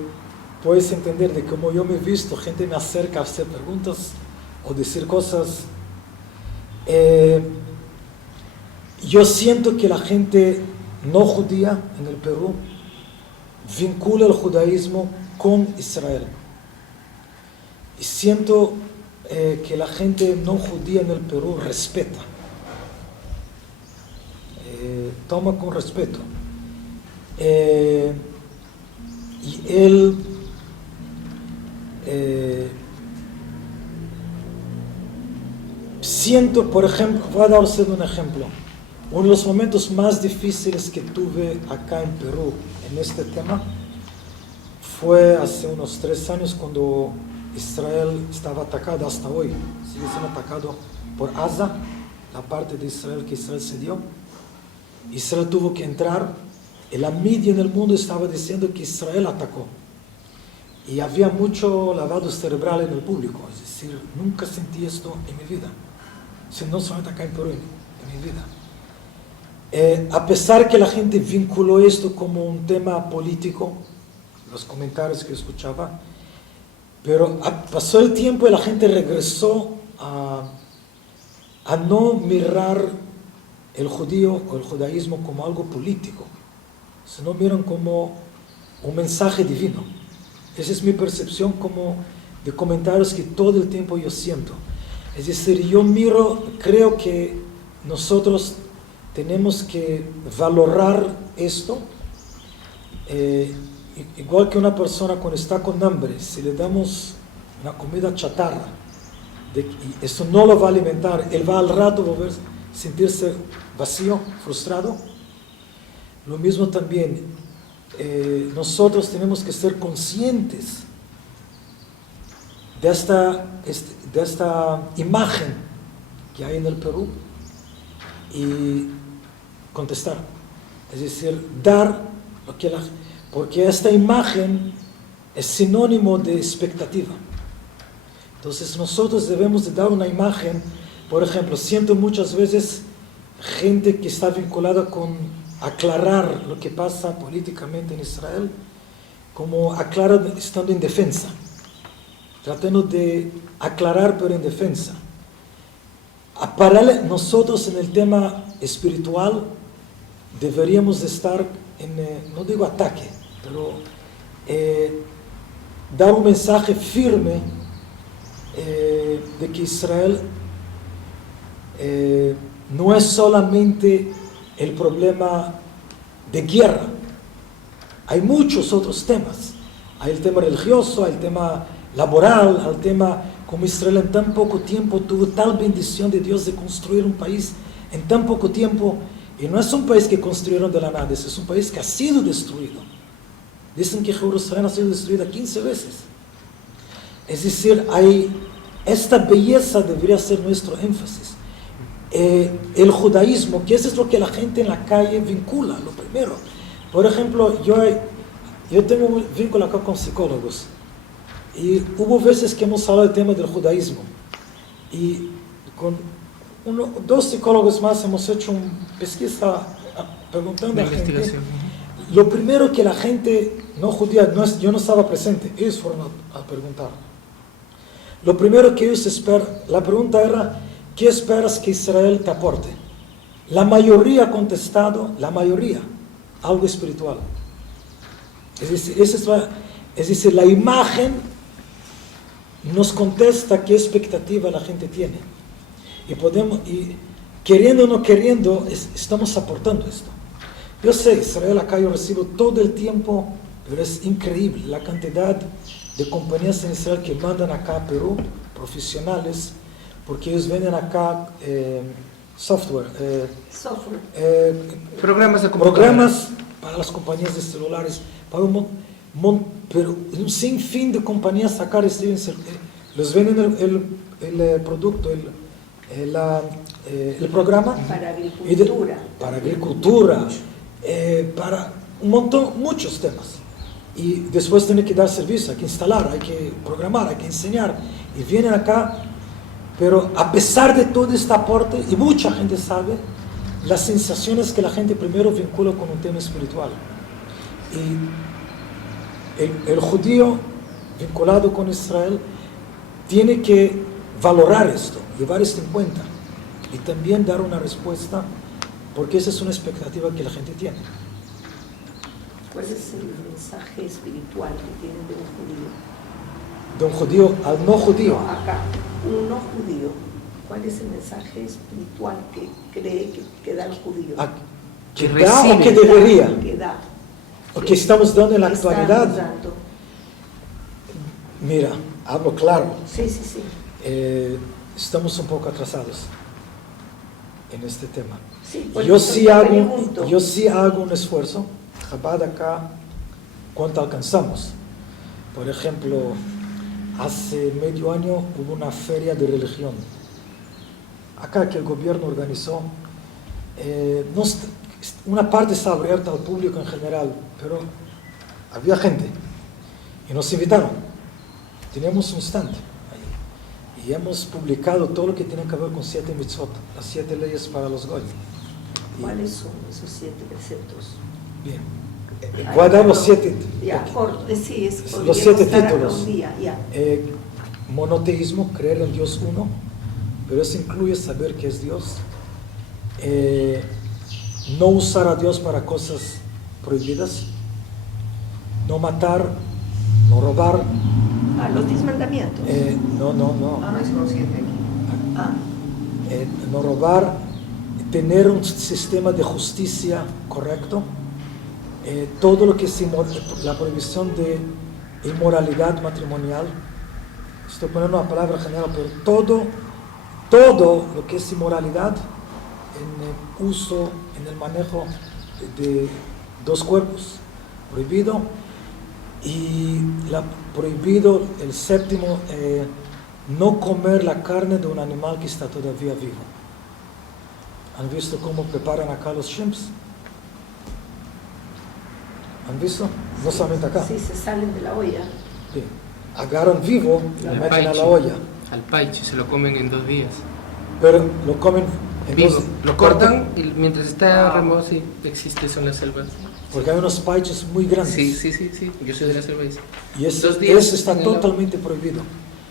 puedes entender de cómo yo me he visto, gente me acerca a hacer preguntas o decir cosas. Yo siento que la gente no judía en el Perú vincula el judaísmo con Israel. Y siento que la gente no judía en el Perú respeta, toma con respeto. Y él siento, por ejemplo, voy a dar usted un ejemplo. Uno de los momentos más difíciles que tuve acá en Perú en este tema fue hace unos 3 años cuando Israel estaba atacado, hasta hoy sigue siendo atacado por Gaza, la parte de Israel que Israel cedió. Israel tuvo que entrar, y la media en el mundo estaba diciendo que Israel atacó. Y había mucho lavado cerebral en el público, es decir, nunca sentí esto en mi vida, no solamente acá en Perú, en mi vida. A pesar que la gente vinculó esto como un tema político, los comentarios que escuchaba, pero pasó el tiempo y la gente regresó a no mirar el judío o el judaísmo como algo político, sino miran como un mensaje divino. Esa es mi percepción como de comentarios que todo el tiempo yo siento. Es decir, yo creo que nosotros tenemos que valorar esto, igual que una persona cuando está con hambre, si le damos una comida chatarra, y eso no lo va a alimentar, él va al rato a sentirse vacío, frustrado. Lo mismo también, nosotros tenemos que ser conscientes de esta imagen que hay en el Perú y contestar, es decir, dar lo que porque esta imagen es sinónimo de expectativa. Entonces nosotros debemos de dar una imagen. Por ejemplo, siento muchas veces gente que está vinculada con aclarar lo que pasa políticamente en Israel, como aclarar estando en defensa, tratando de aclarar pero en defensa. Nosotros en el tema espiritual deberíamos de estar no digo ataque, pero dar un mensaje firme de que Israel no es solamente el problema de guerra, hay muchos otros temas. Hay el tema religioso, hay el tema laboral, hay el tema como Israel en tan poco tiempo tuvo tal bendición de Dios de construir un país en tan poco tiempo, y no es un país que construyeron de la nada, es un país que ha sido destruido. Dicen que Jerusalén ha sido destruida 15 veces. Es decir, esta belleza debería ser nuestro énfasis. El judaísmo, que eso es lo que la gente en la calle vincula, lo primero. Por ejemplo, yo tengo un vínculo acá con psicólogos, y hubo veces que hemos hablado del tema del judaísmo, y con dos psicólogos más hemos hecho una pesquisa preguntando a la gente. Lo primero que la gente no judía, yo no estaba presente, ellos fueron a preguntar. Lo primero que ellos esperan, la pregunta era, ¿qué esperas que Israel te aporte? La mayoría ha contestado, algo espiritual. Es decir, la imagen nos contesta qué expectativa la gente tiene. Y queriendo o no queriendo, estamos aportando esto. Yo sé, Israel acá yo recibo todo el tiempo, pero es increíble la cantidad de compañías en Israel que mandan acá a Perú, profesionales, porque ellos venden acá software. Programas de computadora. Programas para las compañías de celulares, para pero un sinfín de compañías acá reciben, les venden el producto, el programa. Para agricultura. Para agricultura, para un montón, muchos temas. Y después tienen que dar servicio, hay que instalar, hay que programar, hay que enseñar. Y vienen acá, pero a pesar de todo este aporte, y mucha gente sabe, las sensaciones que la gente primero vincula con un tema espiritual. Y el judío vinculado con Israel tiene que valorar esto, llevar esto en cuenta y también dar una respuesta, porque esa es una expectativa que la gente tiene. ¿Cuál es el mensaje espiritual que tienen de un judío? De un judío al no judío. No, acá, un no judío. ¿Cuál es el mensaje espiritual que cree que da el judío? ¿Que da o que debería? Que da. ¿O que estamos dando en la Estamos actualidad? dando. Mira, hablo claro. Sí. Estamos un poco atrasados en este tema. Sí, Yo sí hago un esfuerzo. Chabad acá, ¿cuánto alcanzamos? Por ejemplo, hace medio año hubo una feria de religión acá que el gobierno organizó. No una parte está abierta al público en general, pero había gente y nos invitaron. Teníamos un stand ahí y hemos publicado todo lo que tiene que ver con 7 mitzvot, las 7 leyes para los goy. ¿Cuáles son esos 7 preceptos? Bien. Voy a dar los 7. Ya, corto, sí, es Los 7 estar títulos. un día, ya. Monoteísmo, creer en Dios uno, pero eso incluye saber que es Dios. No usar a Dios para cosas prohibidas. No matar, no robar. Los 10 mandamientos. No. No, son 7 aquí. Ah, No robar, tener un sistema de justicia correcto. Todo lo que es la prohibición de inmoralidad matrimonial. Estoy poniendo una palabra general, pero todo lo que es inmoralidad en el uso, en el manejo de 2 cuerpos, prohibido. Y prohibido el 7º, no comer la carne de un animal que está todavía vivo. ¿Han visto cómo preparan acá los shrimps? ¿Han visto? No solamente acá. sí, se salen de la olla. Sí. Agarran vivo y lo Al meten a la paiche. olla. Al paiche, se lo comen en 2 días. Pero lo comen Vivo. entonces, Lo cortan y mientras está remoto, sí, existe eso en la selva. porque hay unos paiches muy grandes. Sí. Yo soy de la selva. Y 2 días eso está en el agua. totalmente prohibido.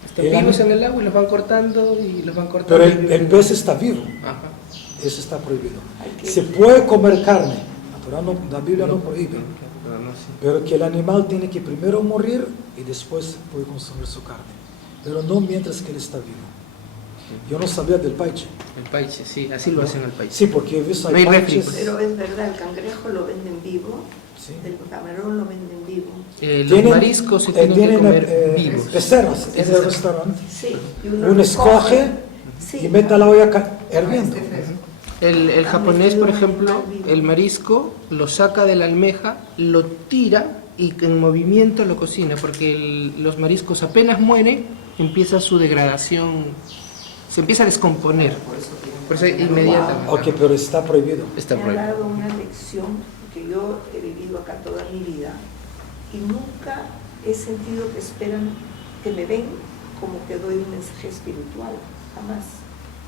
Están El vivos ani- en el agua y los van cortando y los van cortando. Pero el pez está vivo. Ajá. Eso está prohibido. Hay que- Se puede comer carne. La Torah la Biblia no prohíbe. Pero no, sí. Pero que el animal tiene que primero morir y después puede consumir su carne. Pero no mientras que él está vivo. Yo no sabía del paiche. El paiche, sí, así lo hacen al paiche. Sí, porque he visto No hay hay refri, paiches. pues. Pero es verdad, el cangrejo lo venden vivo, Sí. el camarón lo venden vivo. Los Tienen- mariscos se tienen que tienen, comer vivos. peceras en Ese el es el- restaurante. Sí, y Uno escoge sí, y mete a la olla hirviendo. Este fresco. El japonés, por metido ejemplo, animal vivo. el marisco lo saca de la almeja, lo tira y en movimiento lo cocina, porque los mariscos apenas mueren, empieza su degradación, se empieza a descomponer. Por eso inmediatamente. Ok, pero está prohibido. Está me ha prohibido. dado una lección, porque yo he vivido acá toda mi vida y nunca he sentido que esperan que me ven como que doy un mensaje espiritual, jamás.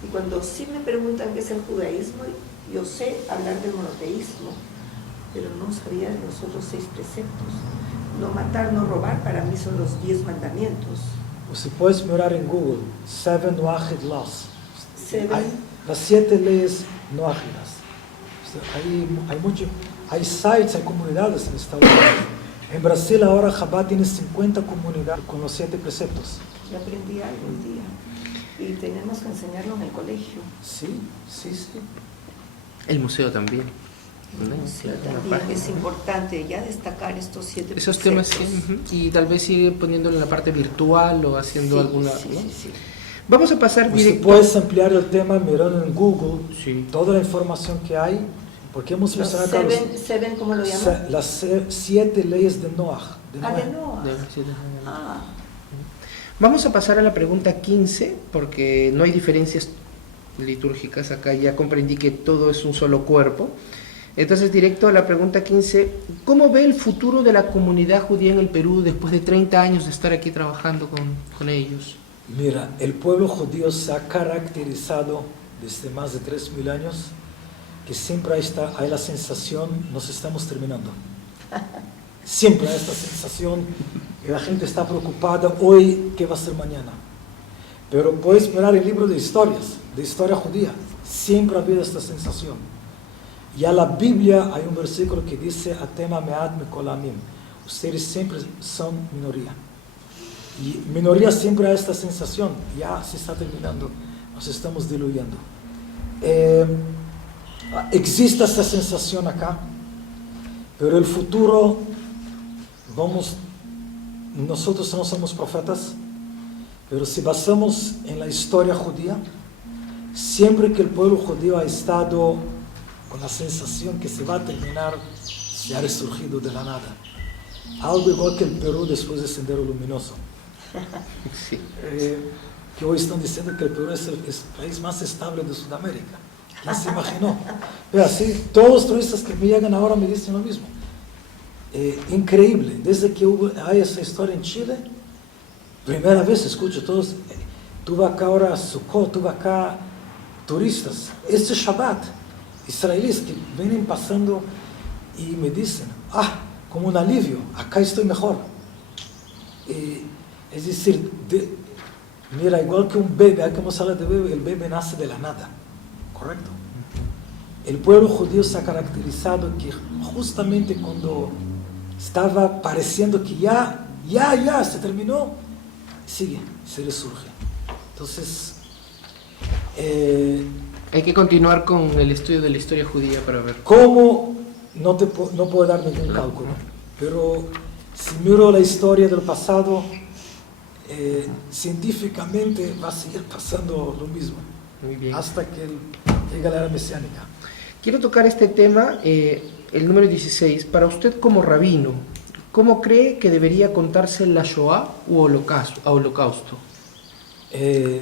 Y cuando sí me preguntan qué es el judaísmo, yo sé hablar del monoteísmo, pero no sabía de los otros 6 preceptos. No matar, no robar, para mí son los 10 mandamientos. O si puedes mirar en Google, 7 Noahid Laws. Seven. Las 7 leyes noágidas. Hay sites, hay comunidades en Estados Unidos. En Brasil ahora Chabad tiene 50 comunidades con los 7 preceptos. Y aprendí algo hoy día. Y tenemos que enseñarlo en el colegio. Sí. El museo también. ¿no? Sí, La también página. es importante ya destacar estos 7 Esos temas sí, preceptos. y tal vez sigue poniéndolo en la parte virtual o haciendo Sí, alguna. sí, ¿no? sí. Vamos a pasar Usted directo. puedes ampliar el tema mirando en Google Sí. toda la información que hay, porque hemos Los mencionado acá seven, ¿cómo lo llaman? las 7 leyes de Noah. De Noé. Noah. Sí. Ah, Vamos a pasar a la pregunta 15, porque no hay diferencias litúrgicas acá, ya comprendí que todo es un solo cuerpo. Entonces, directo a la pregunta 15, ¿cómo ve el futuro de la comunidad judía en el Perú después de 30 años de estar aquí trabajando con ellos? Mira, el pueblo judío se ha caracterizado desde más de 3.000 años que siempre hay la sensación, nos estamos terminando. Siempre hay esta sensación que la gente está preocupada hoy, ¿qué va a ser mañana? Pero puedes mirar el libro de historias, de historia judía, siempre ha habido esta sensación. Ya la Biblia hay un versículo que dice, Atema me'at mikol amim, ustedes siempre son minoría. Y minoría siempre hay esta sensación, ya se está terminando, nos estamos diluyendo. Existe esta sensación acá, pero el futuro, nosotros no somos profetas, pero si basamos en la historia judía, siempre que el pueblo judío ha estado con la sensación que se va a terminar, se ha resurgido de la nada. Algo igual que el Perú después del Sendero Luminoso. Sí. que hoy están diciendo que el Perú es el país más estable de Sudamérica. ¿Quién se imaginó? Pero así, todos los turistas que me llegan ahora me dicen lo mismo. Increíble, desde que hay esa historia en Chile, primera vez escucho todos, tuve acá ahora Sukkot, tuve acá turistas, este Shabbat, israelíes que vienen pasando y me dicen, como un alivio, acá estoy mejor. Es decir, mira, igual que un bebé, hay que hablar de bebé, el bebé nace de la nada, ¿correcto? El pueblo judío se ha caracterizado que justamente cuando estaba pareciendo que ya se terminó, sigue, se resurge. Entonces, hay que continuar con el estudio de la historia judía para ver. ¿Cómo? No puedo dar ningún cálculo, pero si miro la historia del pasado, científicamente va a seguir pasando lo mismo, Muy bien. hasta que llegue la era mesiánica. Quiero tocar este tema, el número 16. Para usted como rabino, ¿cómo cree que debería contarse la Shoah u holocausto?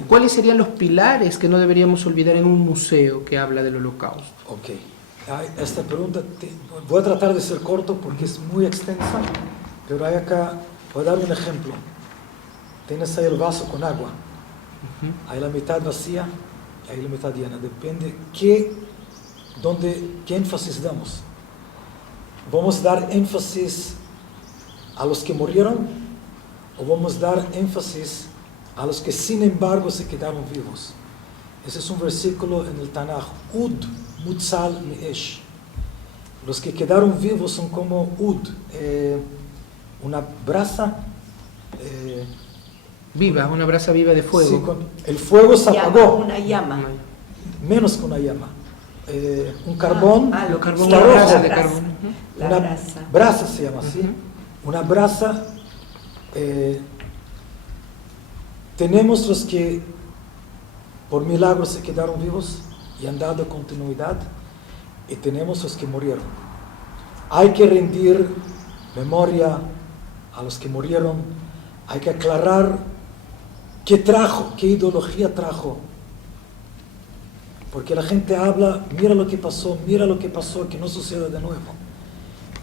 ¿Cuáles serían los pilares que no deberíamos olvidar en un museo que habla del holocausto? Ok. Esta pregunta, voy a tratar de ser corto porque es muy extensa, pero hay acá, voy a dar un ejemplo. Tienes ahí el vaso con agua. Hay la mitad vacía y hay la mitad llena. Depende qué énfasis damos. ¿Vamos a dar énfasis a los que murieron o vamos a dar énfasis a los que sin embargo se quedaron vivos? Ese es un versículo en el Tanaj. Ud mutzal me'esh. Los que quedaron vivos son como ud, una brasa Viva, una brasa viva de fuego. Sí, el fuego se apagó. Una llama. Menos que una llama. Un carbón. Lo carbón. Está La rojo. brasa de carbón. La Una brasa. brasa se llama así. Una brasa. Tenemos los que por milagro se quedaron vivos y han dado continuidad, y tenemos los que murieron. Hay que rendir memoria a los que murieron, hay que aclarar qué ideología trajo, porque la gente habla, mira lo que pasó, que no suceda de nuevo.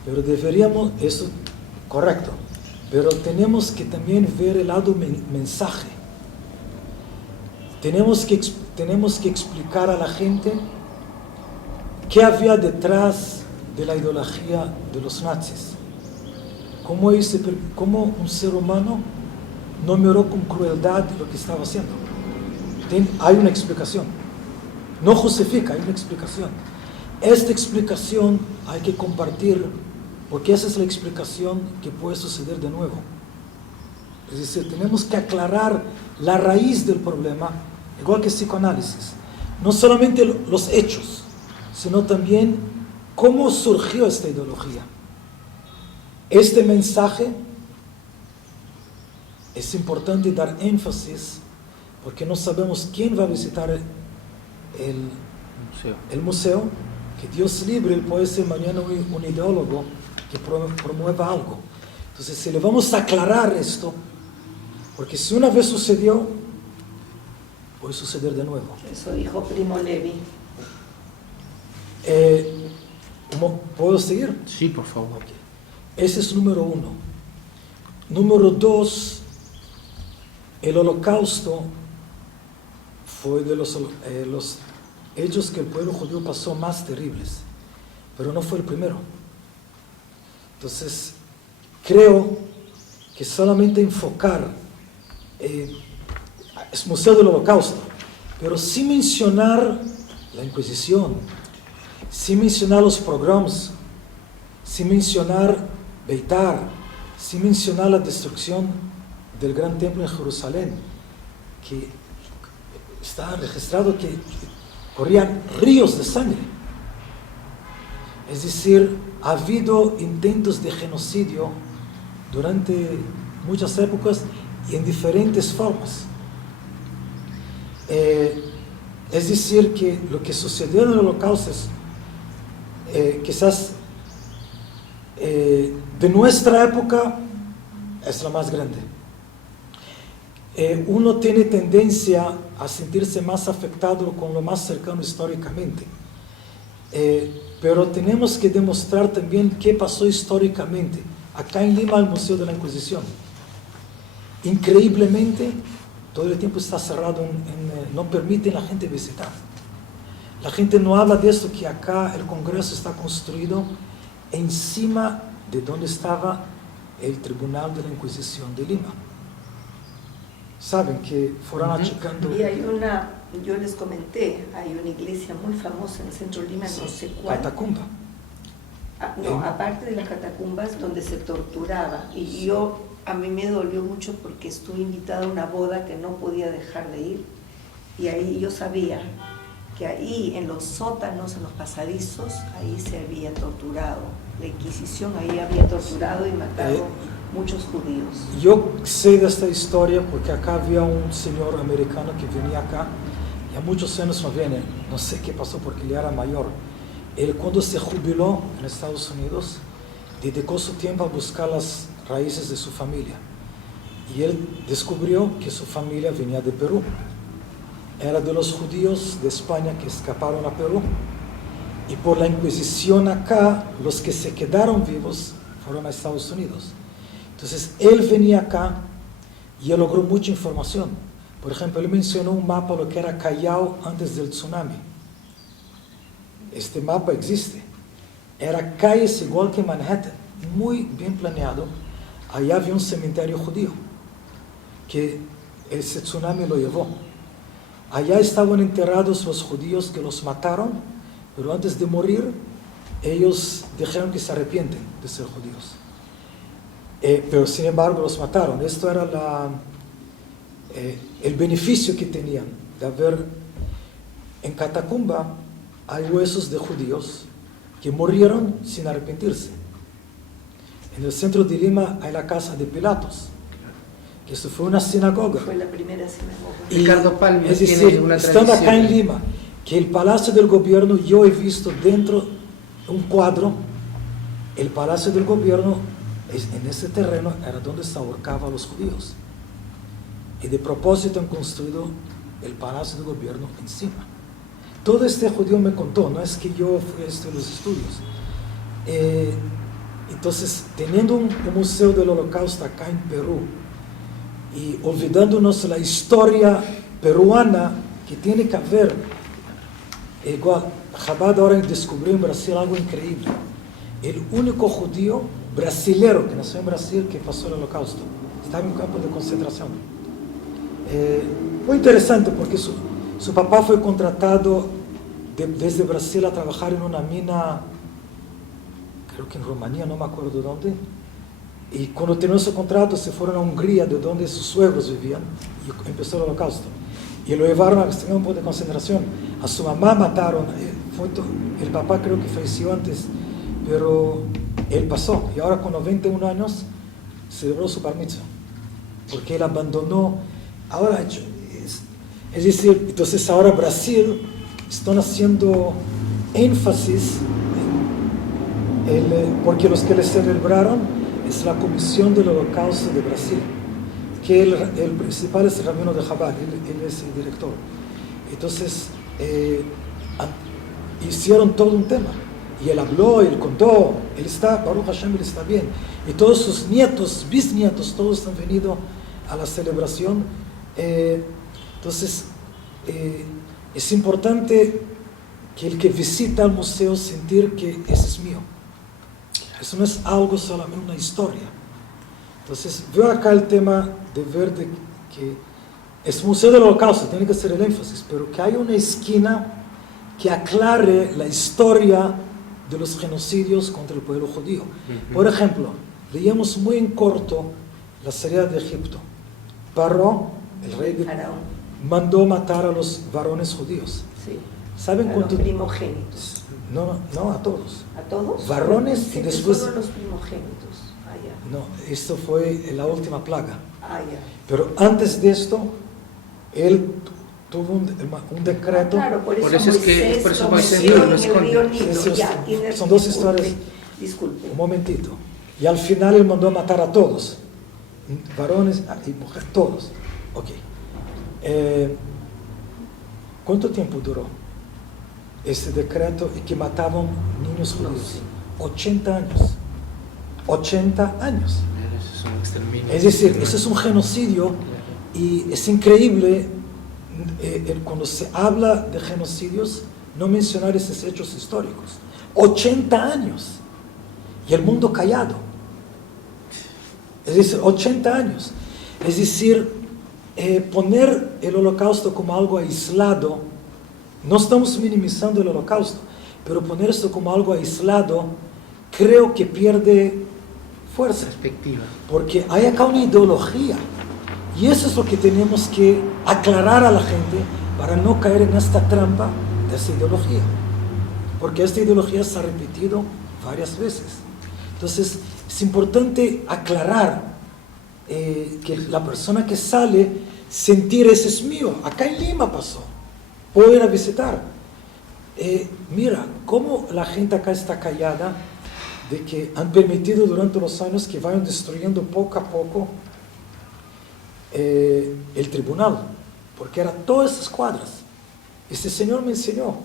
Pero deberíamos, eso correcto, pero tenemos que también ver el lado mensaje. Tenemos que explicar a la gente qué había detrás de la ideología de los nazis. Cómo un ser humano no miró con crueldad lo que estaba haciendo. Hay una explicación. No justifica, hay una explicación. Esta explicación hay que compartir, porque esa es la explicación que puede suceder de nuevo. Es decir, tenemos que aclarar la raíz del problema, igual que psicoanálisis. No solamente los hechos, sino también cómo surgió esta ideología. Este mensaje es importante dar énfasis, porque no sabemos quién va a visitar el museo, que Dios libre, puede ser mañana un ideólogo que promueva algo. Entonces, si le vamos a aclarar esto, porque si una vez sucedió, puede suceder de nuevo. Eso dijo Primo Levi. ¿Puedo seguir? Sí, por favor. Okay. Ese es número 1. Número 2, el holocausto fue de los hechos que el pueblo judío pasó más terribles, pero no fue el primero. Entonces, creo que solamente enfocar es Museo del Holocausto, pero sin mencionar la Inquisición, sin mencionar los pogroms, sin mencionar Beitar, sin mencionar la destrucción del Gran Templo en Jerusalén, que está registrado que corrían ríos de sangre. Es decir, ha habido intentos de genocidio durante muchas épocas y en diferentes formas. Es decir, que lo que sucedió en el Holocausto es quizás de nuestra época es la más grande. uno tiene tendencia a sentirse más afectado con lo más cercano históricamente. Pero tenemos que demostrar también qué pasó históricamente. Acá en Lima, el Museo de la Inquisición, increíblemente, todo el tiempo está cerrado, no permite a la gente visitar. La gente no habla de esto, que acá el Congreso está construido encima de donde estaba el Tribunal de la Inquisición de Lima. Saben que fueron achicando. Y hay yo les comenté, hay una iglesia muy famosa en el centro de Lima, no sé cuál. Catacumba. Aparte de las catacumbas donde se torturaba. Y a mí me dolió mucho porque estuve invitada a una boda que no podía dejar de ir. Y ahí yo sabía que ahí en los sótanos, en los pasadizos, ahí se había torturado. La Inquisición ahí había torturado y matado muchos judíos. Yo sé de esta historia porque acá había un señor americano que venía acá, ya muchos años no viene, no sé qué pasó porque él era mayor. Él cuando se jubiló en Estados Unidos, dedicó su tiempo a buscar las raíces de su familia. Y él descubrió que su familia venía de Perú. Era de los judíos de España que escaparon a Perú. Y por la Inquisición acá, los que se quedaron vivos fueron a Estados Unidos. Entonces, él venía acá y él logró mucha información. Por ejemplo, él mencionó un mapa, lo que era Callao antes del tsunami. Este mapa existe. Era calles igual que Manhattan, muy bien planeado. Allá había un cementerio judío, que ese tsunami lo llevó. Allá estaban enterrados los judíos que los mataron, pero antes de morir, ellos dijeron que se arrepienten de ser judíos. Pero sin embargo los mataron. Esto era el beneficio que tenían de haber. En Catacumba hay huesos de judíos que murieron sin arrepentirse. En el centro de Lima hay la casa de Pilatos, que esto fue una sinagoga. Fue la primera sinagoga. Ricardo Palma Es tiene decir, una estando tradición. acá en Lima, que el Palacio del Gobierno, yo he visto dentro un cuadro, el Palacio del Gobierno, en ese terreno era donde se ahorcaba a los judíos. Y de propósito han construido el Palacio del Gobierno encima. Todo este judío me contó, no es que yo fui a los estudios. Entonces, teniendo un museo del Holocausto acá en Perú, y olvidándonos la historia peruana que tiene que ver, igual, Chabad ahora descubrió en Brasil algo increíble. El único judío brasilero que nació en Brasil que pasó el Holocausto, estaba en un campo de concentración. Muy interesante porque su papá fue contratado desde Brasil a trabajar en una mina, creo que en Rumanía, no me acuerdo dónde. Y cuando terminó su contrato se fueron a Hungría, de donde sus suegros vivían, y empezó el Holocausto. Y lo llevaron a este campo de concentración. A su mamá mataron, el papá creo que falleció antes, pero él pasó. Y ahora con 91 años celebró su bar mitzvah, porque él abandonó. Ahora, es decir, entonces ahora Brasil están haciendo énfasis, porque los que le celebraron es la Comisión del Holocausto de Brasil, que el principal es el rabino de Chabad, él es el director. Entonces, hicieron todo un tema, y él habló, él contó, él está, Baruch Hashem, él está bien, y todos sus nietos, bisnietos, todos han venido a la celebración. Entonces, es importante que el que visita el museo sentir que ese es mío. Eso no es algo solamente una historia. Entonces, veo acá el tema de ver que es Museo del Holocausto, tiene que ser el énfasis, pero que hay una esquina que aclare la historia de los genocidios contra el pueblo judío. Por ejemplo, leíamos muy en corto la salida de Egipto. Paró, el rey de Faraón. mandó matar a los varones judíos. Sí. ¿Saben A cuánto? los primogénitos. No, a todos. ¿A todos? Varones Sí, y que después. solo los primogénitos. Ah, ya. No, esto fue la última plaga. Ah, ya. Pero antes de esto, él tuvo un decreto. Claro, por Por eso es que- por eso Moisés murió lo en el esconde. río Nilo. Sí, Ya, tiene- son dos disculpe, historias. Disculpe. Un momentito. Y al final él mandó a matar a todos. Varones y mujeres, todos. Ok. ¿Cuánto tiempo duró ese decreto y que mataban niños judíos? 80 años. 80 años. Eso es un exterminio. Es decir, ese es un genocidio y es increíble cuando se habla de genocidios no mencionar esos hechos históricos. 80 años y el mundo callado. Es decir, 80 años. Es decir, poner el holocausto como algo aislado, no estamos minimizando el holocausto, pero poner esto como algo aislado, creo que pierde fuerza. Perspectiva. Porque hay acá una ideología. Y eso es lo que tenemos que aclarar a la gente para no caer en esta trampa de esa ideología. Porque esta ideología se ha repetido varias veces. Entonces, es importante aclarar que la persona que sale, sentir ese es mío. Acá en Lima pasó. Puedo ir a visitar. Mira, cómo la gente acá está callada de que han permitido durante los años que vayan destruyendo poco a poco el tribunal, porque eran todas esas cuadras. Este señor me enseñó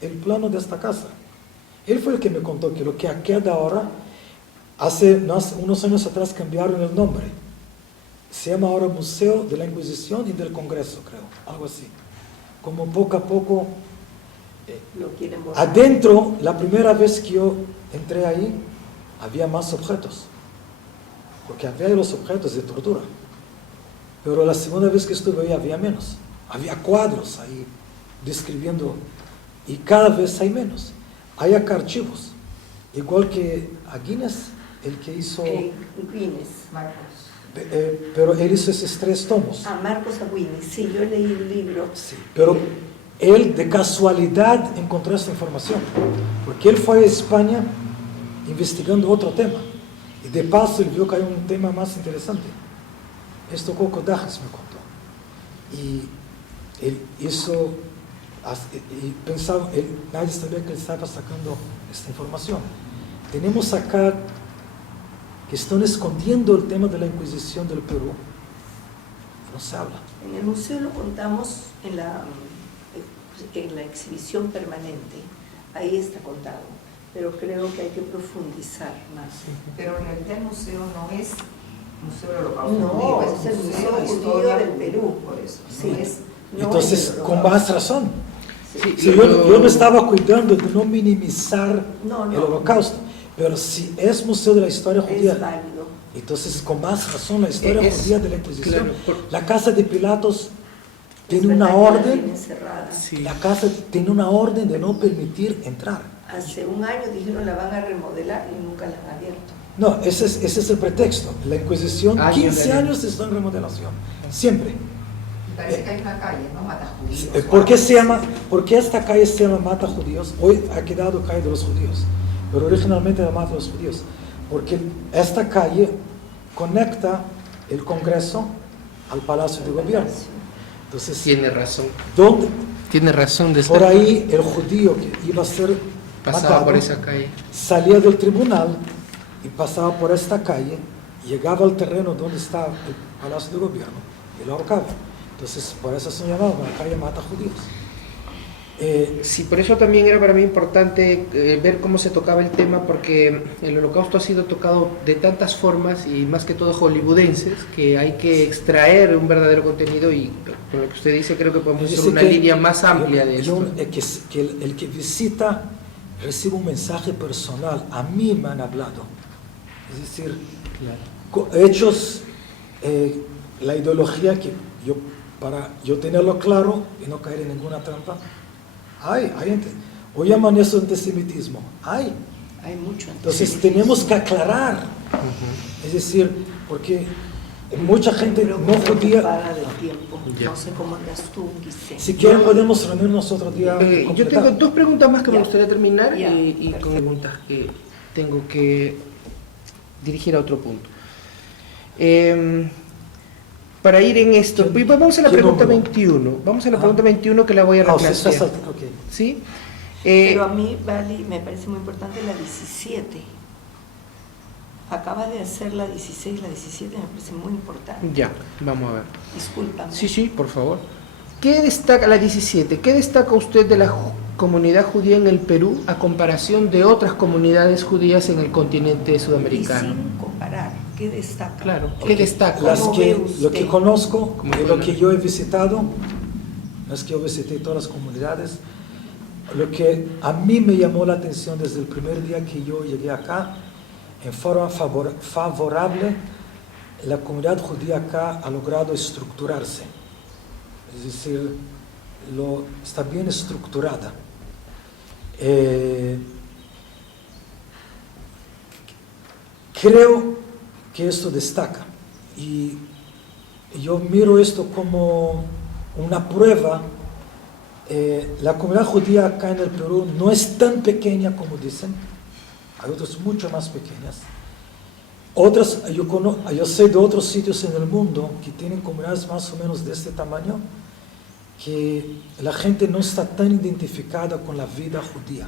el plano de esta casa. Él fue el que me contó que lo que queda ahora, hace unos años atrás cambiaron el nombre. Se llama ahora Museo de la Inquisición y del Congreso, creo, algo así. Como poco a poco, Lo quieren borrar. adentro, la primera vez que yo entré ahí, había más objetos, porque había los objetos de tortura. Pero la segunda vez que estuve ahí había menos. Había cuadros ahí describiendo, y cada vez hay menos. Hay acá archivos, igual que a Guinness, el que hizo, Guinness. Marcos. pero él hizo esos 3 tomos. A Marcos Aguinis, sí, yo leí el libro. Sí, pero él de casualidad encontró esta información, porque él fue a España investigando otro tema, y de paso él vio que hay un tema más interesante. Esto Coco Dajas me contó, y él hizo, y pensaba, nadie sabía que él estaba sacando esta información. Tenemos acá que están escondiendo el tema de la Inquisición del Perú, no se habla. En el museo lo contamos en la exhibición permanente, ahí está contado, pero creo que hay que profundizar más. Pero en realidad el museo no es Museo del Holocausto No, Judío, es el Museo de Judío Historia del Perú. Por eso. Sí, es, no Entonces, es el con más razón. Sí, Si yo me estaba cuidando de no minimizar No, no. el holocausto, pero si es Museo de la Historia Es Judía, válido. entonces con más razón la historia Es- judía de la Inquisición. claro, La casa de Pilatos tiene Es una verdad que la orden, tienen cerrada. Sí. la casa tiene una orden de no permitir entrar. Hace un año dijeron la van a remodelar y nunca la han abierto. No, ese es el pretexto. La Inquisición, Años 15 de- años está en remodelación, siempre. Y parece que hay una calle, ¿no? Mata Judíos. ¿Por qué esta calle se llama Mata Judíos? Hoy ha quedado calle de los judíos, pero originalmente era Mata de los Judíos, porque esta calle conecta el Congreso al Palacio de Gobierno. Entonces, Tiene razón. ¿dónde? Tiene razón de Por estar. ahí el judío que iba a ser Pasaba matado por esa calle. salía del tribunal y pasaba por esta calle, llegaba al terreno donde está el Palacio de Gobierno y lo ahorcaba. Entonces, por eso se llamaba la calle Mata Judíos. Sí, por eso también era para mí importante ver cómo se tocaba el tema, porque el holocausto ha sido tocado de tantas formas y más que todo hollywoodenses, que hay que extraer un verdadero contenido, y con lo que usted dice creo que podemos hacer Dice una que línea más amplia de esto. que el que visita recibe un mensaje personal. A mí me han hablado. Es decir, hechos, la ideología que para yo tenerlo claro y no caer en ninguna trampa. Hay gente. Hoy llaman eso antisemitismo. Hay. Hay mucho. Entonces tenemos que aclarar. Es decir, porque mucha gente no judía. Para del tiempo. Ya. No sé cómo andas tú, Guise. Si quieren podemos reunirnos otro día. y Yo completar. tengo 2 preguntas más que me Ya. gustaría terminar, Ya, y perfecto. con preguntas que tengo que dirigir a otro punto. Para ir en esto, ¿Quién- vamos a la quién pregunta número? 21. Vamos a la Ah. pregunta 21 que la voy a Ah, o sea, estás replantear. ok. ¿Sí? Pero a mí, Vali, me parece muy importante la 17. Acaba de hacer la 16, la 17, me parece muy importante. Ya, vamos a ver. Discúlpame. Sí, sí, por favor. ¿Qué destaca la 17? ¿Qué destaca usted de la comunidad judía en el Perú a comparación de otras comunidades judías en el continente Y sudamericano? sin comparar, ¿qué destaca? Claro, ¿qué destaca? ¿Cómo ve usted? Lo que conozco ¿Cómo y ve lo la- que yo he visitado, no es que yo visité todas las comunidades, lo que a mí me llamó la atención desde el primer día que yo llegué acá, en forma favorable, la comunidad judía acá ha logrado estructurarse. Es decir, está bien estructurada. Creo que esto destaca y yo miro esto como una prueba. La comunidad judía acá en el Perú no es tan pequeña como dicen, hay otras mucho más pequeñas. Otras, yo sé de otros sitios en el mundo que tienen comunidades más o menos de este tamaño, que la gente no está tan identificada con la vida judía.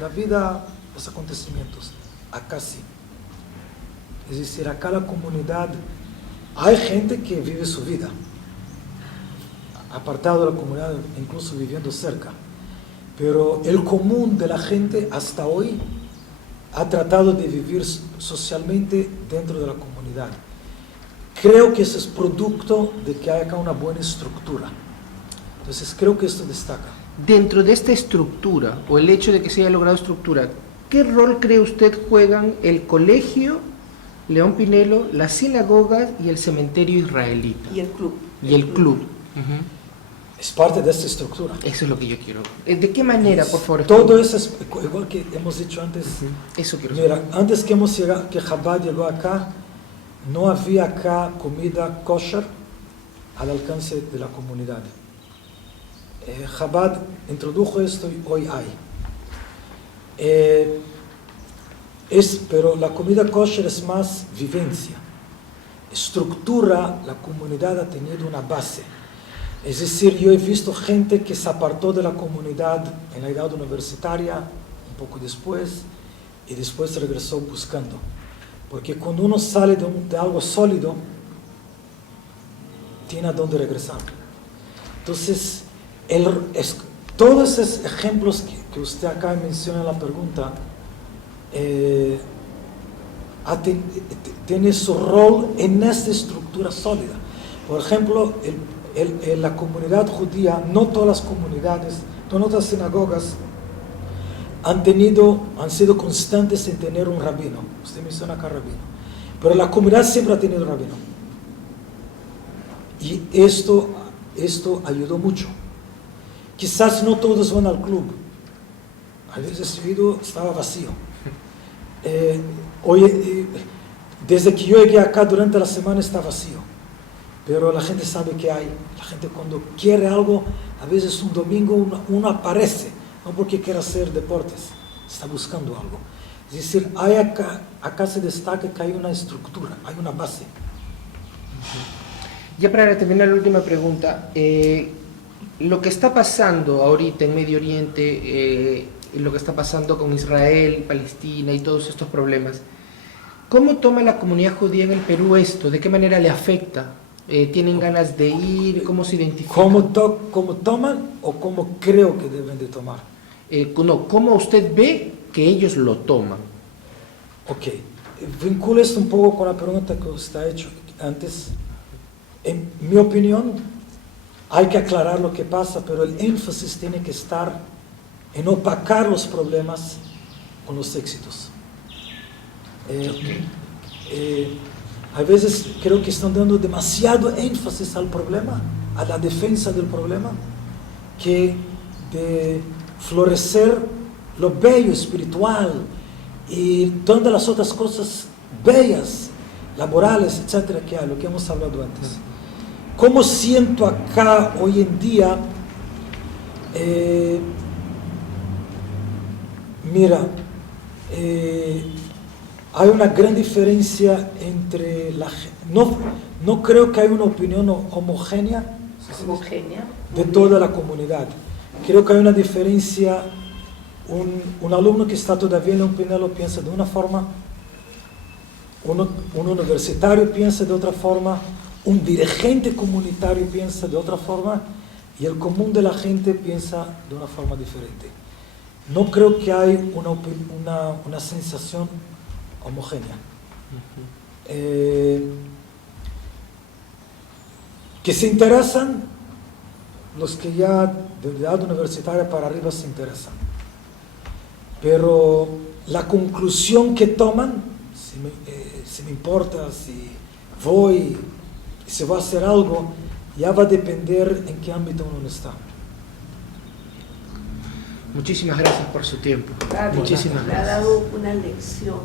La vida, los acontecimientos, acá sí. Es decir, acá la comunidad, hay gente que vive su vida, apartado de la comunidad, incluso viviendo cerca. Pero el común de la gente hasta hoy ha tratado de vivir socialmente dentro de la comunidad. Creo que eso es producto de que hay acá una buena estructura. Entonces creo que esto destaca. Dentro de esta estructura, o el hecho de que se haya logrado estructura, ¿qué rol cree usted juegan el colegio León Pinelo, las sinagogas y el cementerio israelita? Y el club. Y el club. Es parte de esta estructura. Eso es lo que yo quiero. ¿De qué manera, por favor? Todo eso es igual que hemos dicho antes. Eso quiero saber. Mira, antes que hemos llegado, que Chabad llegó acá, no había acá comida kosher al alcance de la comunidad. Chabad introdujo esto y hoy hay. Pero la comida kosher es más vivencia. Estructura, la comunidad ha tenido una base. Es decir, yo he visto gente que se apartó de la comunidad en la edad universitaria, un poco después, y después regresó buscando. Porque cuando uno sale de algo sólido, tiene a dónde regresar. Entonces, todos esos ejemplos que usted acá menciona en la pregunta, tiene su rol en esta estructura sólida. Por ejemplo, la comunidad judía, no todas las comunidades, no todas las sinagogas han sido constantes en tener un rabino. Usted menciona acá rabino. Pero la comunidad siempre ha tenido rabino. Y esto ayudó mucho. Quizás no todos van al club. A veces estaba vacío. Desde que yo llegué acá durante la semana está vacío. Pero la gente sabe que hay. La gente cuando quiere algo, a veces un domingo uno aparece, no porque quiera hacer deportes, está buscando algo. Es decir, acá se destaca que hay una estructura, hay una base. Ya para terminar la última pregunta, lo que está pasando ahorita en Medio Oriente, lo que está pasando con Israel, Palestina y todos estos problemas, ¿cómo toma la comunidad judía en el Perú esto? ¿De qué manera le afecta? ¿Tienen ganas de ir? ¿Cómo se identifican? ¿Cómo toman o cómo creo que deben de tomar? No, ¿cómo usted ve que ellos lo toman? Ok, vinculo esto un poco con la pregunta que usted ha hecho antes. En mi opinión, hay que aclarar lo que pasa, pero el énfasis tiene que estar en opacar los problemas con los éxitos. A veces creo que están dando demasiado énfasis al problema, a la defensa del problema, que de florecer lo bello, espiritual, y todas las otras cosas bellas, laborales, etcétera, que hay, lo que hemos hablado antes. ¿Cómo siento acá hoy en día? Mira, hay una gran diferencia entre no creo que haya una opinión homogénea de toda la comunidad. Creo que hay una diferencia. Un alumno que está todavía en un Pinelo piensa de una forma, un universitario piensa de otra forma, un dirigente comunitario piensa de otra forma y el común de la gente piensa de una forma diferente. No creo que hay una sensación homogénea. Que se interesan, los que ya de edad universitaria para arriba se interesan. Pero la conclusión que toman, si me importa, si voy, si voy a hacer algo, ya va a depender en qué ámbito uno está. Muchísimas gracias por su tiempo. Claro, Muchísimas me ha gracias. dado una lección